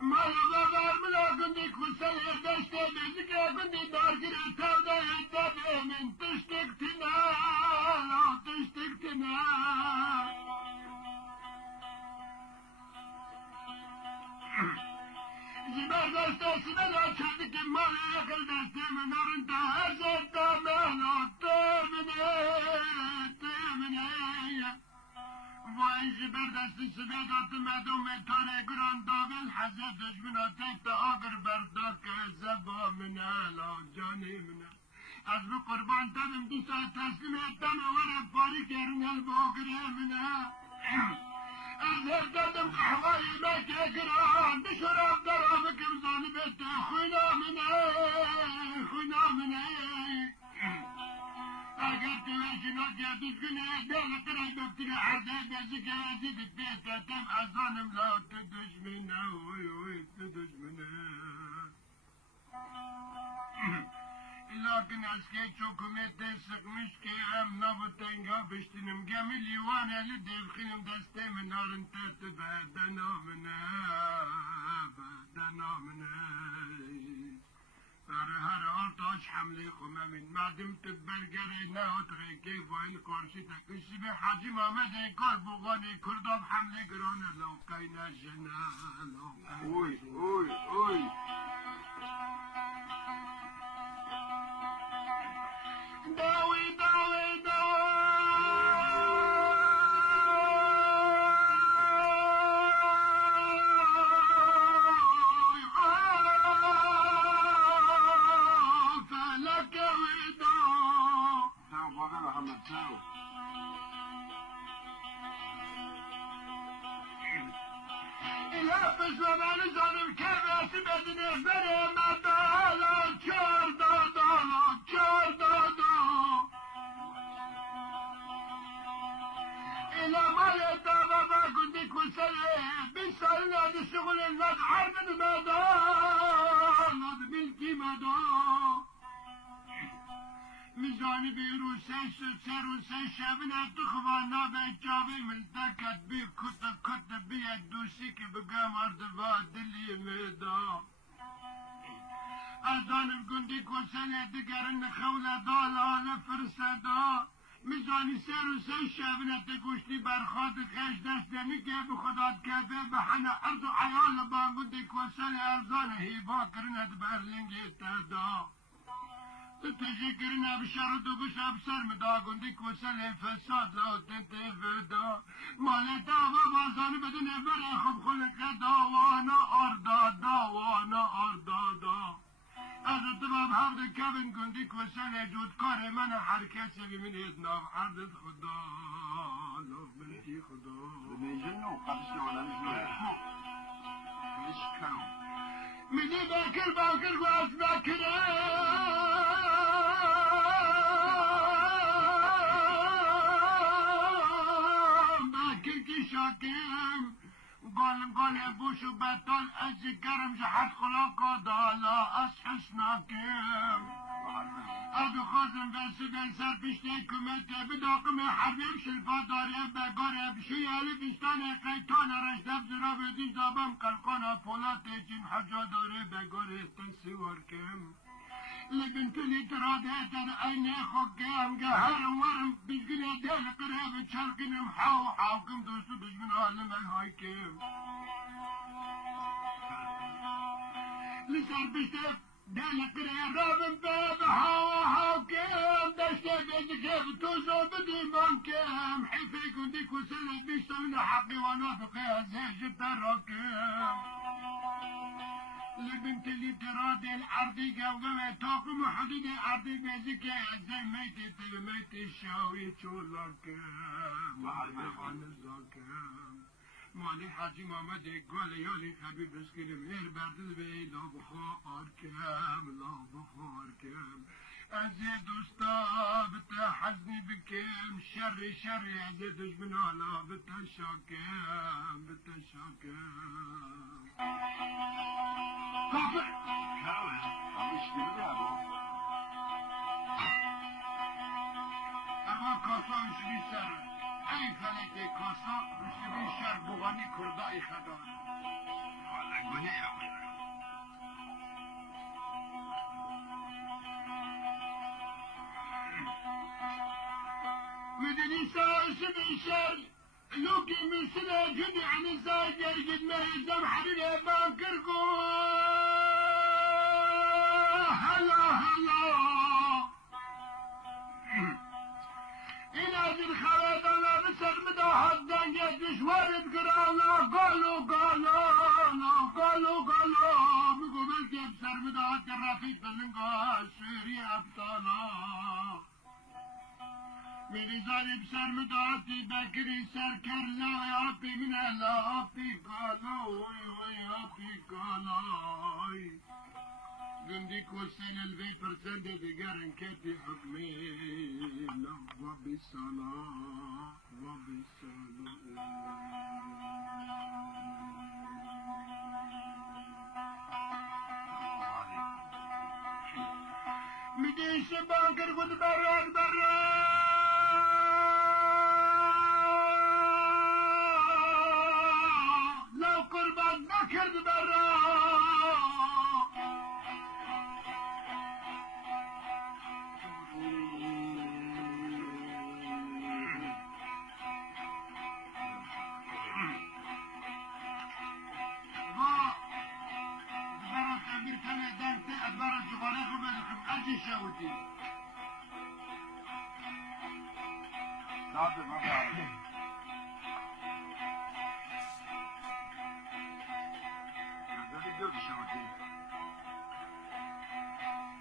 ما لغبر بلا گندی کسل دشت بزک گندی دارگیر تاوده ایتابه من تشتک تنال تشتک تنال زبر دسته سنلا چند که مال اقل دسته من نارنده هزار دامن تمنه وای زبر دسته سبیدات مدوم تاره گران داول حضرت دشمنات آگر برداک زبا منه لا جانی منه از به قربان تبم دو ساعت تسلیم اتم ورم پاری کرن الباگره منه از هر دادم قحوایی مکه گران بشراب درام کم ظالبت خوینا منه اگر تو جنات گردش کنه دل قرآن بکتر عرضه بزی که وزید بیت کتم ازانم لا تو دشمنه وی تو دشمنه لكن اسكي حكومت سقمش كي ام نبتنگا بشتنم جمي ليوانا لدي بخينم دستي من نار انت تبادنا منا هر آرتاش حمله خومه من مردم تبرگره نه اتغی کیف و این قرشی تکشی به حاجی محمد این کار بغانی کرداب حمله گرانه لوکای نشنه اوی اوی اوی داوي فلك وداع سلام بابا محمد سلام الهفز ومن ظالم كيف يسبدني فري مدالا چار دادا إلى ما يتابع ما كنت كل سنة بيسألنا عن الشغل الناس حرب المدار ملكي مدار ميزاني بيروسي سروسي شابنا تخوانا بيجابي من تكت بي كت بي الدوسي كي بقام أرض اللي مدار أذان كنت كل سنة دقرن خولة دالا فرسدا میزانی سر و سه شبنه تکوشتی برخواد خش دستنی که بخداد کفه بحنا ارض و عیال بانگوندی کوسل ارزان هیبا کرند برلنگی تدا تو تشکرنا بشر دو بشب سر مداگوندی کوسل فساد لاوتن تفدا مالتا و بازان بدون بره خوب خلق داوانا آردا از اتباب حفظ کبن گندی کسن جودکار من هر کسی من ادناف عرضت خدا لوف ملکی خدا بنيجنو قبسي ولا نجنو مش كانوا مني باكر واس باكر کی شاکم قال بوشو بطل از کرم جحد خلاقا دالا از حسناكم ادو خازم بسدن سر پشته کمته بداقم حربیم شلفا داره بگاره بشوی علی بستان قیتان رشدف زرا بدی زابم قلقانا فولات جن حجا داره بگاره تنسوار کم لبنت الاتراده در عيني خوكام قهرم ورم بشقني دل قريب تشرقنم حاوكم دوستو دشمن عالم الهايكم لسر بشتف دل قريب رابن باب حاوكم دشتف بذكيف توزو بدي بانكم حيفي كنديك وسلم بيشتمنا حقي ونافقي هزيج الدراكم لبنت الاتراد الارضي قوقوة طاقم حدود ارضي بيزكي ازاي ميتي تبي ميتي شاوي شولكم عن الزاكم مالي حاجي محمد قول يولي خبيب بسكين مهر بردد بي لا بخاركم ازي دوستا بتحزني بكم شري ازي دشمنا لا بتشاكم كافر كاوز مش كده يا ابو اما كاسا مش بيسر اي فلك كاسا مش بيسر بغاني كردائي خدان والله قولي يا ابو مدني ساسم الشر لوكي مثل جدي عن زاجر قد ما يزم حرير بانكركو هلا هلا إنادي الخوات أنا بسر مدى حدا جدش وارد قرانا قالوا مقبل كيف سر مدى الرفيق بلنقا سوري أبطالا میری زاری بسر مداتی بکری سر کرلا آپی من الا آپی کالا وی آپی کالا گندی کوسین الوی پرسند دیگر انکتی حکمی لو بسالا میدیش بانکر خود براد کرد برا شاوتي صادق ما بعرف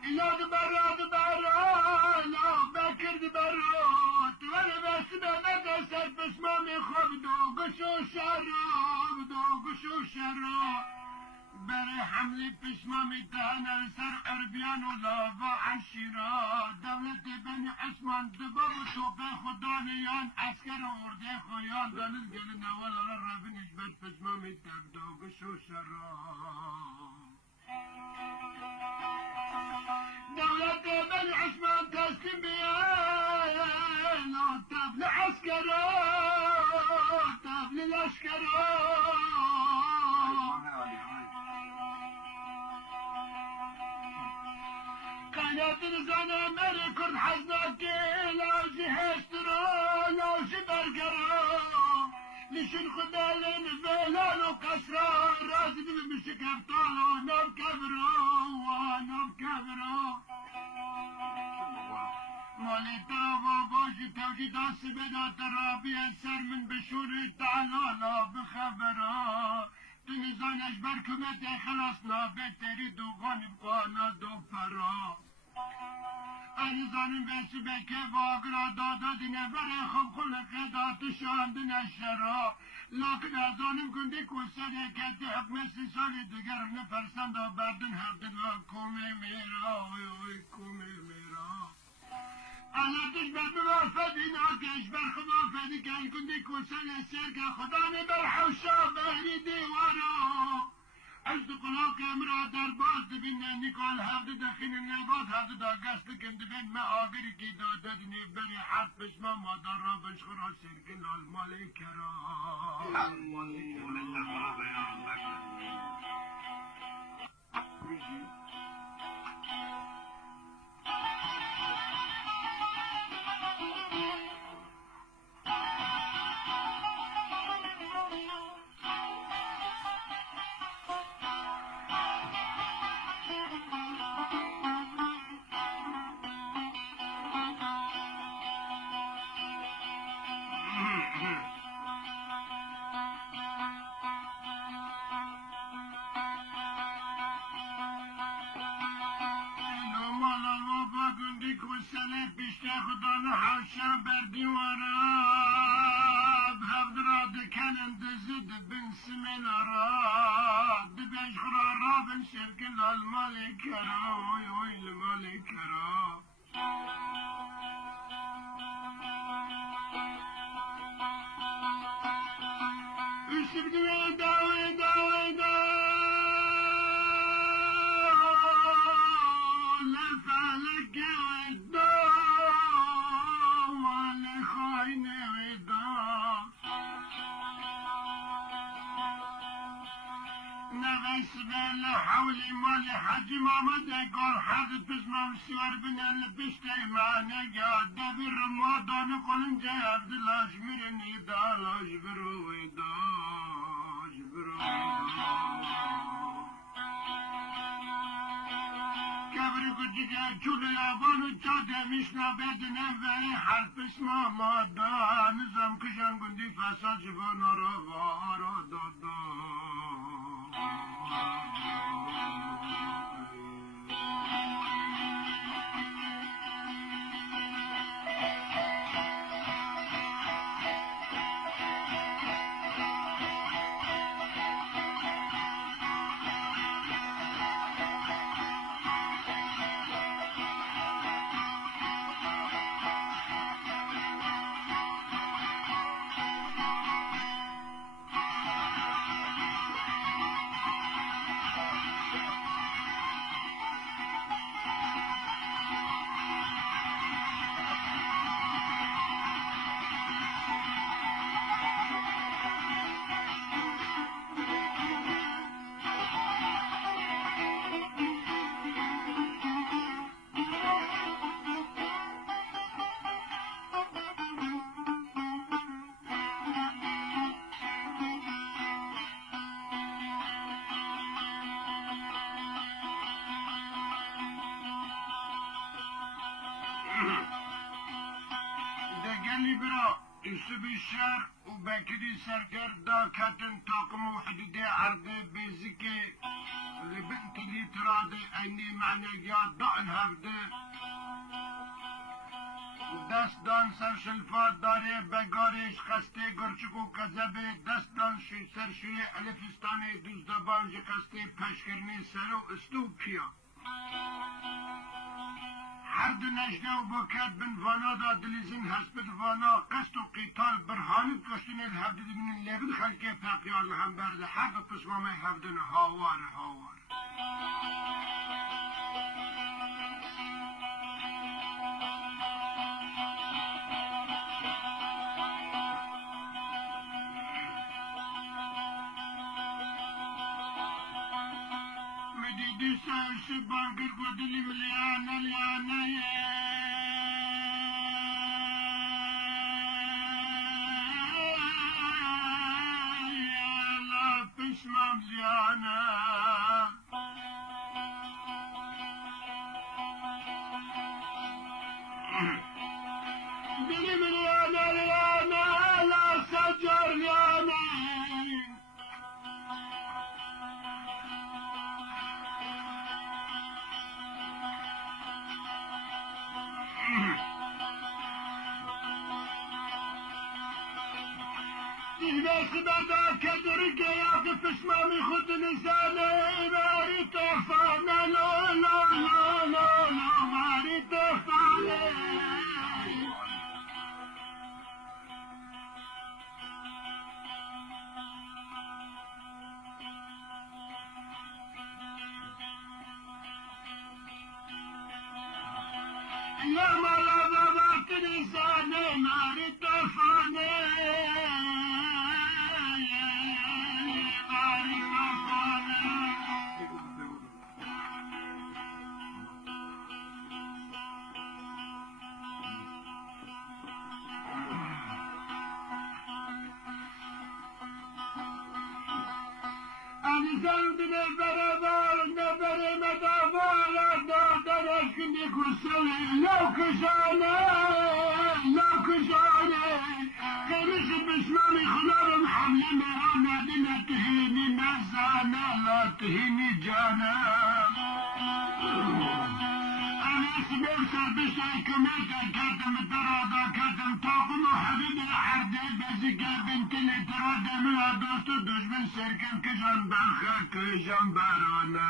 إلا دبرات لا بكر دبرات ولا بس ما تسر بس ما مخبدو قشو شراب بري حملي بشمامي تانا سر عربيان ولافا عالشراء دولة بني عثمان دبر وتوفي خدانيان عسكر وردي خويان دلل قلنا ولا ربن جبر بشمامي تبدو قشو شراب دولة بني عثمان تسلم بيان تاب لعسكرو تاب للعسكرو كانت رزانا مري كرد حزناكي لو جهشترو لو جبرقرو لشن خدالين فيلان وكسرو رازي بمشك ابطالو نوم كبرو مالي تابا باشي توجيدا سبدا ترابي السر من بشوري تعالى بخبرو تنزان اجبر كمتي خلاصنا بتري دوغان بقانا دو فرا أنا زانم بيسي بكي واقرا دادا دينه بري خب خلق دات شاندن الشرا لكن أزانم كندي كوسر كتي حكم سالي دقر نفرسان دا بردن هردن كومي ميرا وي كومي ميرا أنا تشبه بمافدين أكشبر خمافدين كان كندي كوسر السيرك خداني برحوشا بهري ديوارا عشت قلاق امرأة درباز دبين نيكول هفد دخين النبات هفد دا قصد كم دبين ما آقري كي داددني بري حرف بشما ما درب بشخرا سيركن الملكة را ولسه خلاص يا الله والسلام بيشتا خدانا حوشا برديوارا بهفدرا دكان اندزد بن سمين راد بيش خرارا بن شركن الملكة وي الملكة وشبدو ويدا لفالك نغيس بلا حولي مالي حج محمد قال حد بسمع سوار بن البشتي معنا قاعد دبر رمضان قلن جاي عبد الله اجبرني دال اجبرو ويدا اجبرو كبر كجيجا جولي ابانو جاده مشنا بدنا وي حرف اسمه مادا نظام كجان قندي فساد جبان را دادا يوسف الشار وبكري سركر دا كاتن طاقم وحدودي عرضي بيزكي لبنت اللي ترادي اني معنى يا ضعن هفده دست دان سر شلفات داره بگارش خسته گرچکو کذبه دست دان شوی سر شوی الفستانه دوزدبانج خسته پشکرنی سر و استو کیا هر دو نجده و بکت بن وانا دا دلیزین هسپت وانا قصد و قیتال برهانت کشتن الهفده من اللبد خلقه پاقیار لهم برده حق پسمامه هفدن هاوار مدیدی سایش بانگر گودلی ملیانه لا پشمام زیانه دلی ملیانه لا سجر لیانه بس بدا كدرك يا في فشمامي خد نساني ماري توفانا لا لا لا لا لا ماري توفانا يا مالا بابا كنساني ماري توفانا زند برابر نبر مدافع دادر كني كرسل لو كشانه خمس بسمامي خلال محمل انا لا تهيني نزانه لا تهيني جانا انا اسمع بشي كميت كاتم الدرادا كاتم طاقم وحبيبي حردي بزكا بنت اللي تراد من دوست دشمن سركن كجان برخه كجان برانه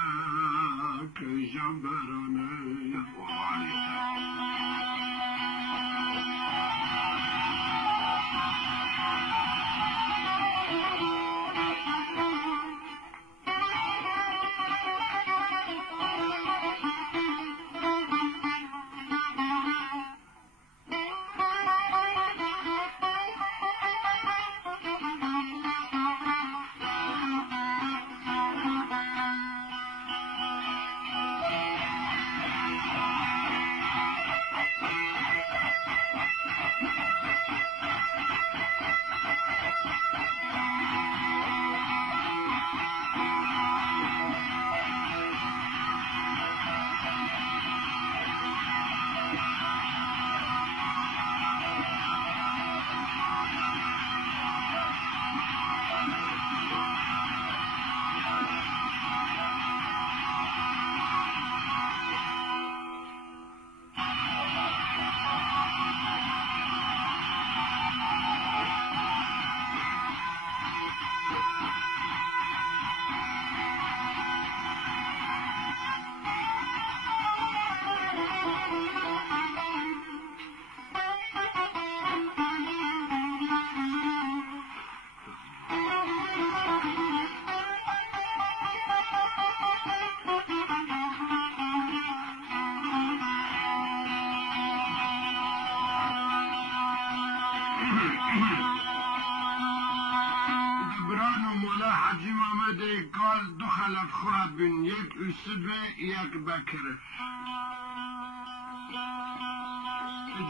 حاجی محمد گال دو خلق خواهد بین، یک یوسف یک بکر.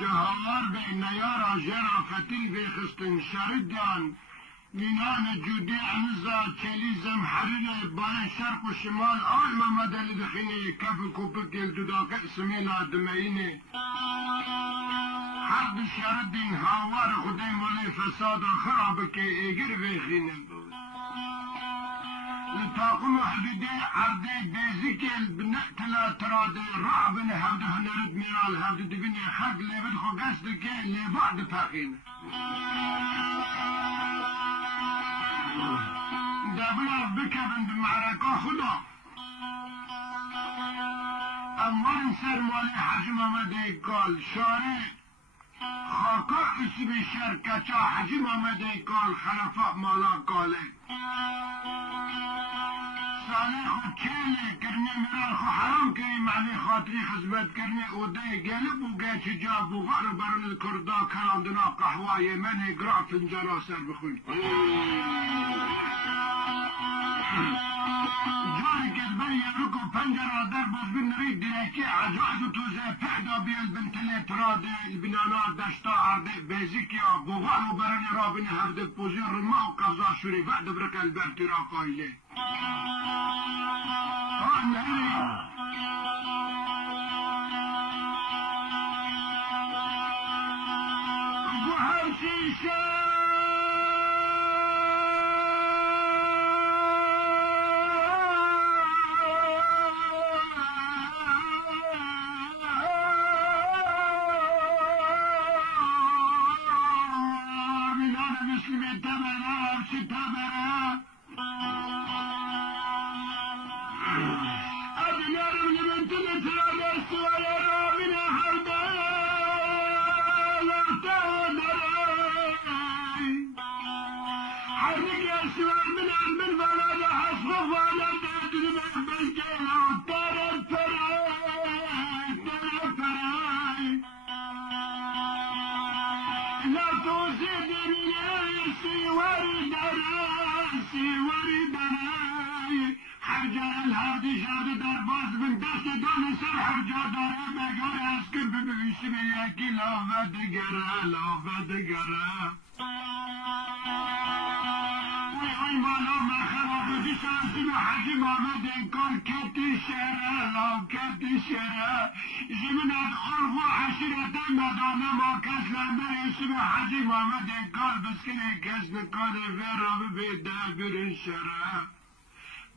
جهاوار به نیار آجر فتیل بیخستن شردیان مینان جودی انزا چلیزم حریر بای شرق و شمال آل محمد علی دخینه کف کوپک دل دوداک اسمیل آدمینه حد شردین هاوار خودی مالی فساد خراب که ایگر بیخینه لطاقم حدوده عرده بیزی که بنقتلا تراده رعبن هفده هنرد میرال هفده دبینه خرد لیبد خو قصد که لیبعد پاقینه دابلا بکبن بمعرکا خدا اول سر مالی حاج محمد اقبال شارع خاکا اسم شرکتا حاج محمد اقبال خلفاء مالا قاله صالح خود کهله کرنه مرال خو حرام که معنی خاطری خدمت کرنه اوده گلب و گه چجاب و غار برن کردا کراندنا قهوه من اقرا فنجانا سر بخوی جاری که بر یارکو پنجره در باز بین نرید دیرکی عجاز و توزه پیدا بیل بنتله تراده بنانا دشتا عرده بیزیکی بغار و برن رابین هفته پوزی رما و قضا شوری بعد برک البرتی را قایله نهری گوهر شیشه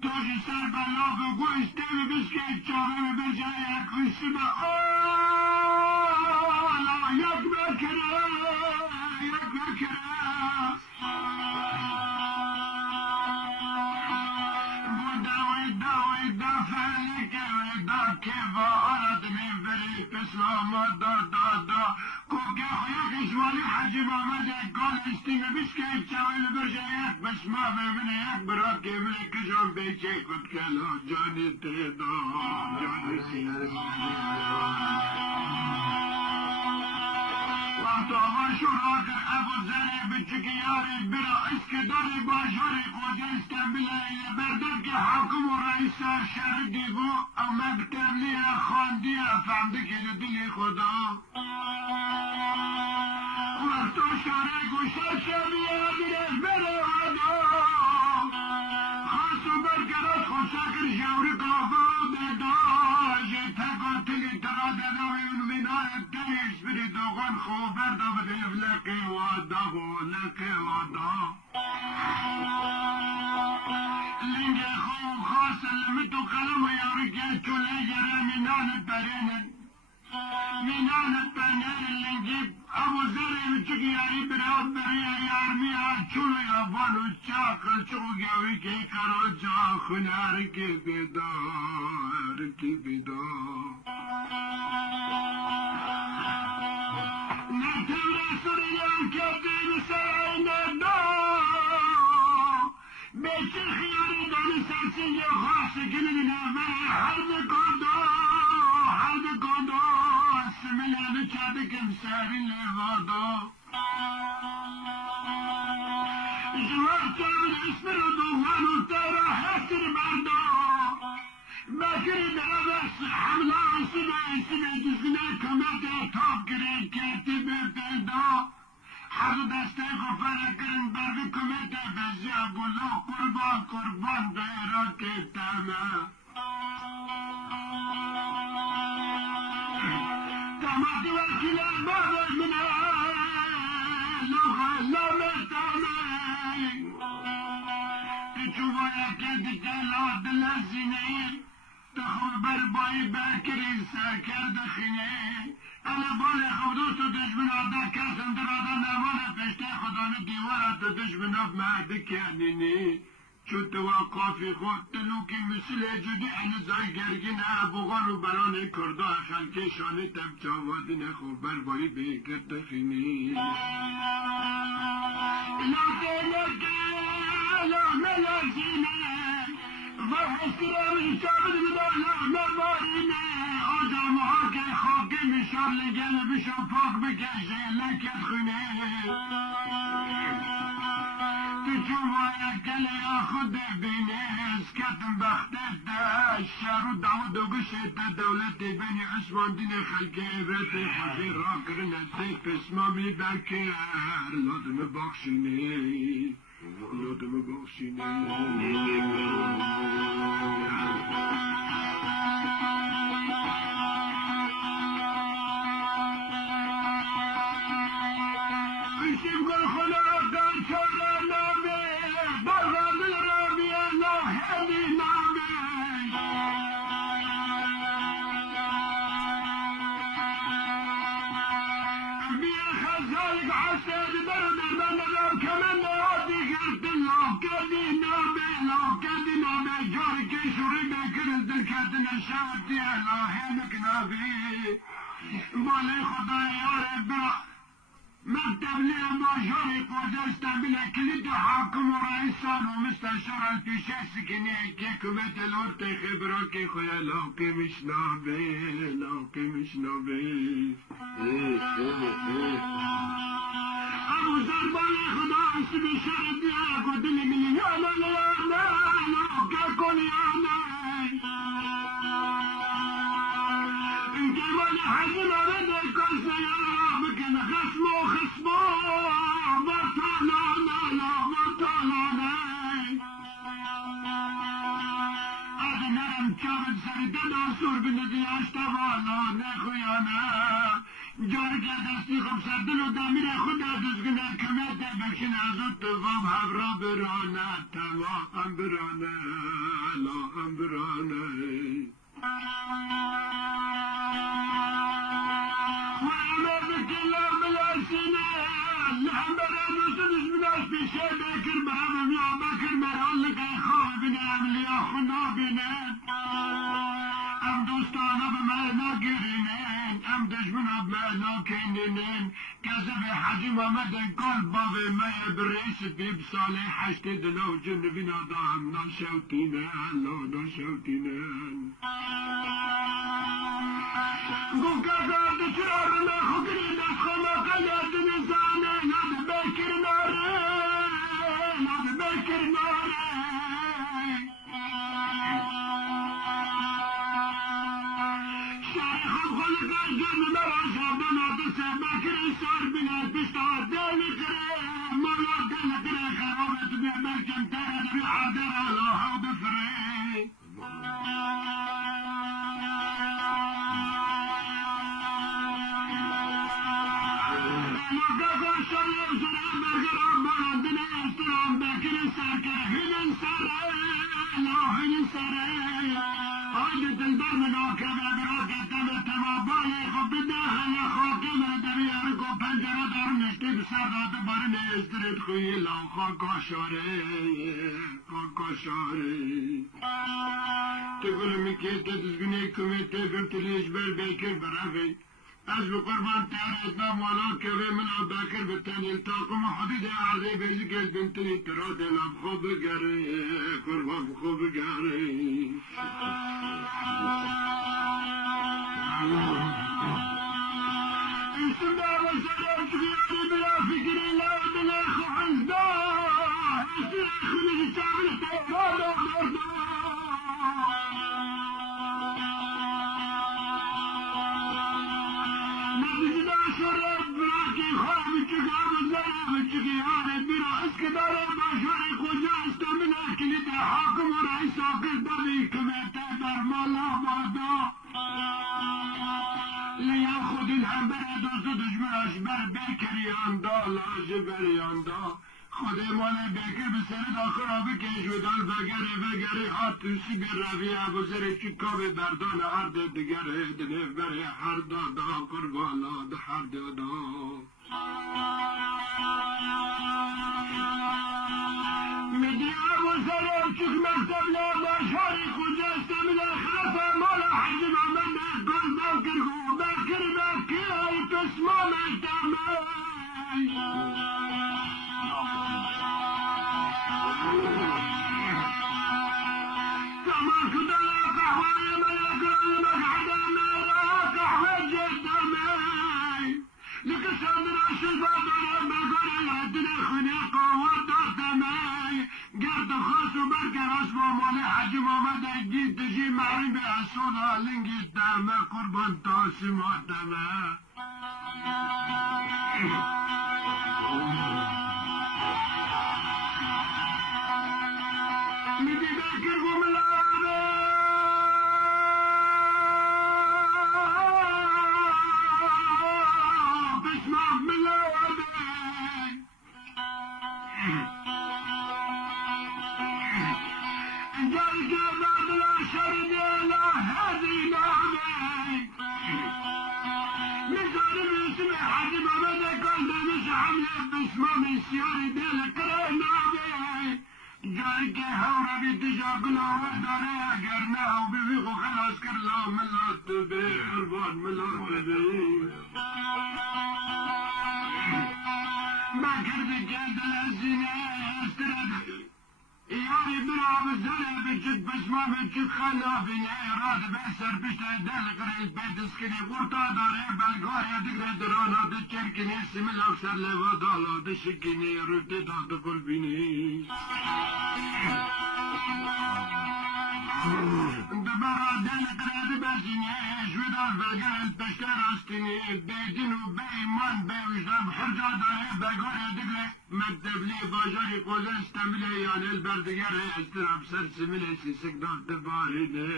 توش سر بلاغ گو استیوی بسکه چاوه بجای اکویسی با آلا یک بکره بوداوی دا فلکه دا که با آرد میبری پسلام دا کوکه خویا کشمالی حجی محمد اقبال استیوی بسکه چاوه بجای یک بسما ببینه یک برا که بینه کشم بیچه خود کلا جانی تیدا جانی وقت آقا شورا که ابو زره بچکی یاری برا اسکداری باشوری خوزی استنبیلی بردر که حاکم و رئیسا شهدی بو مکتبلی خاندی فهمده که دلی خدا وقت شورا گوشت شبیه بیرش من خوبر دا بدیف لکی وادا و لکی وادا لنگ خوب خاص لمتو قلم یارگه چوله جره منان برینن منان برینن لنگی ابو زره بچکی یاری براب بریه یارمی آچونو یابانو چاکل چوگوی که کرو جا خنار کی بیدار کی بیدار نتیره سوریان کردی بسرین دا بیچی خیاری دانی سرسین خاص کنن نفر حرد کندا سمیله بچاده کم سرین لوادا جوار كامل اسمر ودوان وطيرة حسر بردا باكر دربس حملة سنة جزنا كماتا توب كرين كاتب بيدا حر دستي غفر كرين برد كماتا بزيا قولو قربان دايرا كتاما تماتي وكلا بابا منا لا مرتانا تشوفها كد كلاد الزينين تخبر باي باكر ساكر دخينين انا بالي خبدوس تدشمن عدا كاسم درادا نامانا پشته خدانه دیوارا تدشمن اب مهدك يعنيني چو توقافي خود تلوكي مثل جدي انزای گرگين ابوغان و بران کردا خلقه شانه تب چاوادين خبر باي باكر دخينين لا تلك لا ملازينه وحسرم شابد بدالا مبارينه آدم هاكي خاكي مشار لگل بشو پاک بکشه لکت خونه تجوبا یکل یا خود بینه اسکتن بختت ده شهر و دعوت و گشت دولت بنی عثمان دین خلق عبرت حضی را کرنه تی قسمامی بکر لادم بخشینه لادم بخشینه بشیم گل خلاقان چرا نامه برغم رامی الله همی نامه بیا خزایق حسد بردر من کمن نوازی گرد الله کردی نامه جاری که شوری بکرد دل کرد نشاتی الله مکنابی مالی خدا یار برا مكتب لي ماجوري قوزستان بلا كليد حاكم ورئيسان ومستشار الفيشة سكني كيكوبة الورتي خبراكي خويا لوكي مش نابي ابو زرباني خدا اسمي شرد يا قدلي مليون ليانا لوكا كوليانا انتي مالي حزن ردي كل سيارة بكن خصمو بطلانا هذا نرم كارد سردن آسور بندی اشتوالا نخویانا جارك دستی خب سردن و دامیر خود دزگنه کمیت بکشن ازود تفام هفرا برانه توا هم برانه لا هم برانه كذب حاجي محمد قال بابي ما يبريس بيب صالح حشت دلو جنبنا ضام نشوتنا لو نشوتنا قو كذا تشرار ما خقري نسخنا قلت نزانا ناد بكر ناري شيخ الخلق الجن مرا شابنا تسبكر صار بنا تشتار دالي كريم مالا دالي كريم خرابت بيعمل كم ترد بحاضر الله وبفري بیاره کو پنجره دار نشتی بسر داده باره نیسترید خوی لوخا کاشاره تقول میکیت دزگونه کمیته برتلیش بر بیکر برافی از بقربان تاريخنا مولا كبه من عباكر بالتاني التاقم حديد عرضي بيزك البنتني تراد الابخو بقاري قربان بخو بقاري اسم دعوة سلام شغيري بلا فكري لا ودنا اخو حزدا اسم اخو نجي تعمل تيران شرب براكي خايف الشقاب الزرب الشقيان البرا اسكدار باشوري خوجا استمنا كليتا حاكم ورئيس ساقر دبي كميتا برمالا بادا لياخد الهمبرة دوزو دجمراش بر بكريان دا لاجبريان دا خود مال بکر به سر داخل آبی کش و دال وگری هر توسی بر روی ابوزر چکا به بردان هر دگره دنه بره هر دادا قربالا ده هر دادا میدی ابوزر چک مکتب لاباشاری خوجه استمیل خلفه مال حجم من گل بکر گو بکر بکی های تسما مکتبه كما كنت قهوة ملك المقعدة ميرا قهوة جدة مي لك سندنا شلفة دورة مقولة الدنيا خنيقة ودورة مي قرد خاص وبركة رسمة مالي حجي محمد الجيد تجي معي بأسونا لنجي الدامة قربان تاسم الدامة مدي باكركم العابة بسمع من العابة جايك بعد العشر ديلا هذه العابة مزارب اسمي حجم عبدا قلبي مش حملة بسمع من سياري ديلا كرين العابة جاي که هورا بیتجا گناه داره اگر نه او بیوی خو خلاص کر لا ملات بی قربان ملات بی ما کرده که دل زینه استرد یاری برا بزره بچک بسما بچک خلافینه راد بسر بشته دل قریل بیدس کنی قرطا داره بلگاره دگره درانا ده چرکنی سمل افسر لیوا دالا ده شکنی روتی داد قلبینی دبرا دل قرد بسینه جودال بلگره پشتر استینی بیدین و بیمان بیوشتم حرجا داره بلگاره دگره مکتبلی باجاری قوزه استمله یعنی البردگر استرام سر سمله سیسک دار دبارینه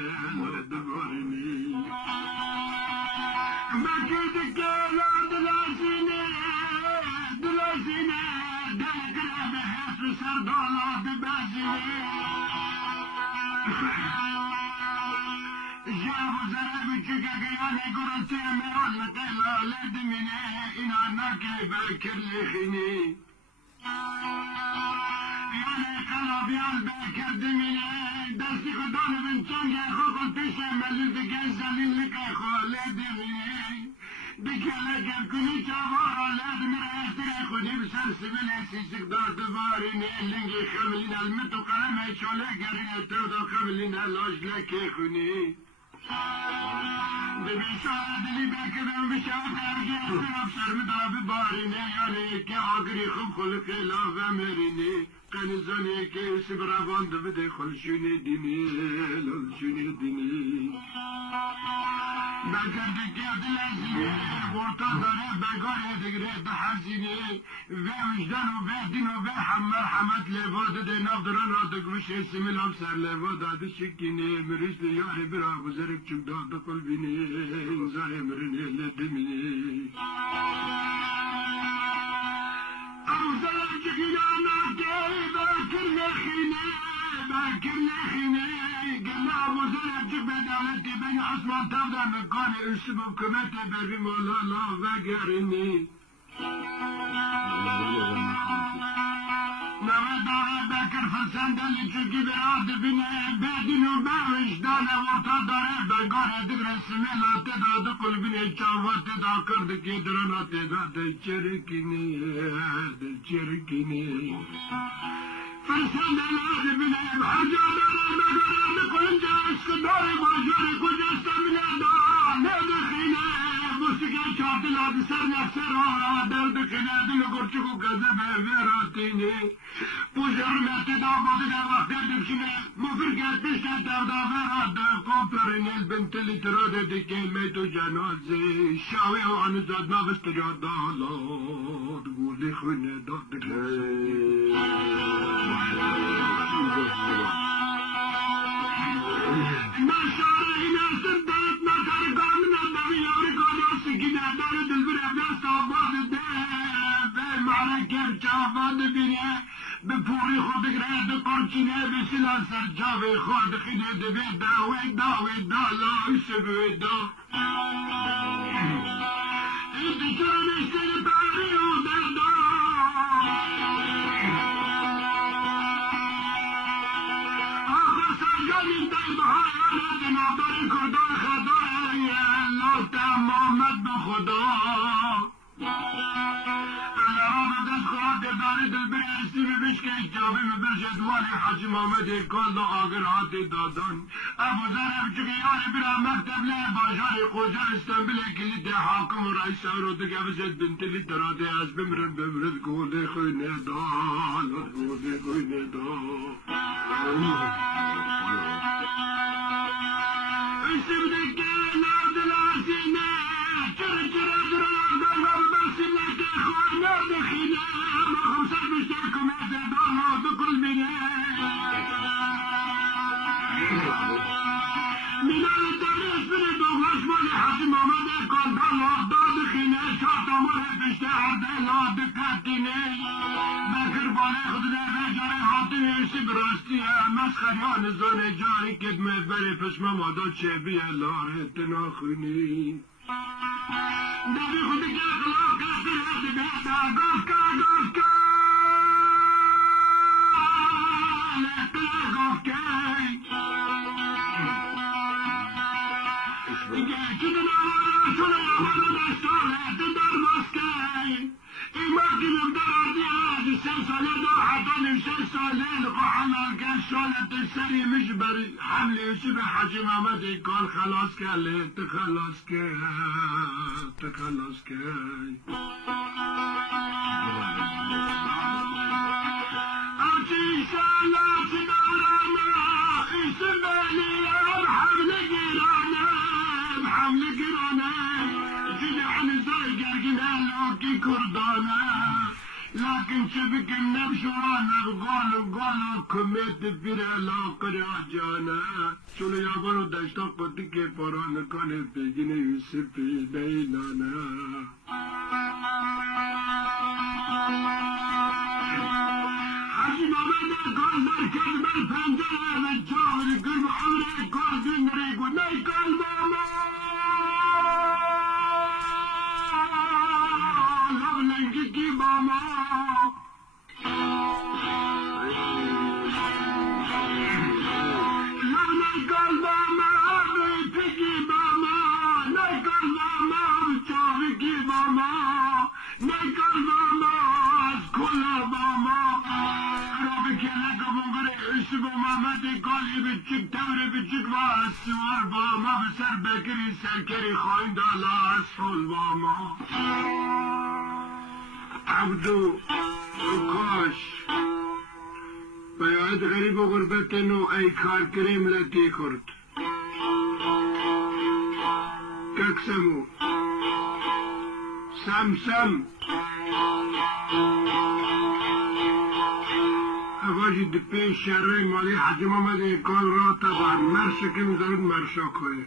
مکید که لان دلاسینه دلگره به حسب سردالا دباسینه جاب زره بچکه که یعنی گرسه میان لقیلا لدمینه اینا نکه بکر لخینی يعني قلبي قلبي كردميني دستي خداني من تنجي خوكو تشمل اللي تجزل اللي كيخو لدميني بكالك الكوني تابارا لازم رأيستري خودي بسرسميني سيسك دار دباريني اللي خملين المتو قلمي شولي قريني تودو خملين اللاج لكيخوني ببسالة دلي بكبن بشاك ارجي استراب سرمدا بباريني يعني كي عقري خب خلق لاف امريني قنزاني كي سبرابان دبدي خلشوني ديني للشوني ديني بكردي كي دلازيني ورطا داري بقاري دقري بحزيني في وجدان وفي دين وفي مرحمة لفاد دي نافدران رادق وش اسم الامسر لفاد عدي شكيني مريش دي ياري برا بزرق چوك داد قلبيني انزاري مرني لدميني او زلم چكينا ناكي باكر لخيني كلخيني قلنا ابو زرع جيب دولتي بني عثمان تبدا مكان اسم حكومتي ببي مولا لا فقرني نويت بكر فسند اللي تجي براد بني بيدين وباوش دانا وتدري بقار تدرس ملا تدا دقل بني شافت تدا كرد كيدرنا تدا تشركني فسند اللي بني بحاجة دانا بقار نقول جاس كداري باجوري كجاس من الدار ندخيني موسيقى شاطئ لاد سر نفسر درد خيني دل قرشكو كذب فيراتيني بوجرمت دابض وقت دبشني مفرقات بشتا تبدا فراد كوبرين البنت اللي تراد كلمة جنازي شاوي وعن زاد ما بستجاد دالات قولي خويني داد ما شارعي ناس الدات ما كارقان من الدوي يوريقان يوسكينا دارد البرابنا صابات الدب معركة شافات بني بپوری خود گرد قرچینه بسیلا سرجاوی خود خیده دوی داوی دالای سبوی دا این دیگر نیستن باری و دردا آخر سرجانی دای بحایانت ناباری کردان خدای اللہ تمامت بخدا حاجی محمد کال آگر هاتی دادن ابو ذر بچگیان برا مکتب لی بازار خوجا استنبول کلید حاکم و رئیس رو دیگه بزد بنت لی دراده از بمرد گوله خوینه دال گوله خوینه دال اسم دکه نادل آسینه چر دلال بسیله که خوینه دخینه خمسر بشترکم از دالا بکل بینه میلان دریس بری دوغاش مالی حاجی محمد کال دالا داد خینه شاتا مالی بشته هرده لا دکتینه بکر باله خود نفه جاره حاطی ایسی براستی مسخریان زانه جاری کدمه بری پشم مادا چه بیه لارت ناخونی نبی خودی که اخلاق کسی رد بیده گفت که السري مجبري حمل يوسف حاجي محمد قال خلاص كالي تخلص كاي أرجي شالات دورانا اسمعني بحمل قرانا جدي عن زي قرقنا لوكي كردانا لكن شبك النبش وانا قالوا كميت بيرا لا قراجانا شلو يابانو داشتا قدي كي پاران كاني بيجيني يوسف بينانا حاجي محمد قال مركز بالفنجرة والجاهل قلب عمري قال دينري قناي قال ماما لغلنجي ماما السوار باما بسر بکری سرکری خواهیم دالا اصفال باما عبدو کاش بیاید غریب و غربت نو ای کار کریم لطی کرد ککسمو سم اواجی دپین شهرهای مالی حاجی محمد کال را طبعا مرشه که میذارد مرشا کنه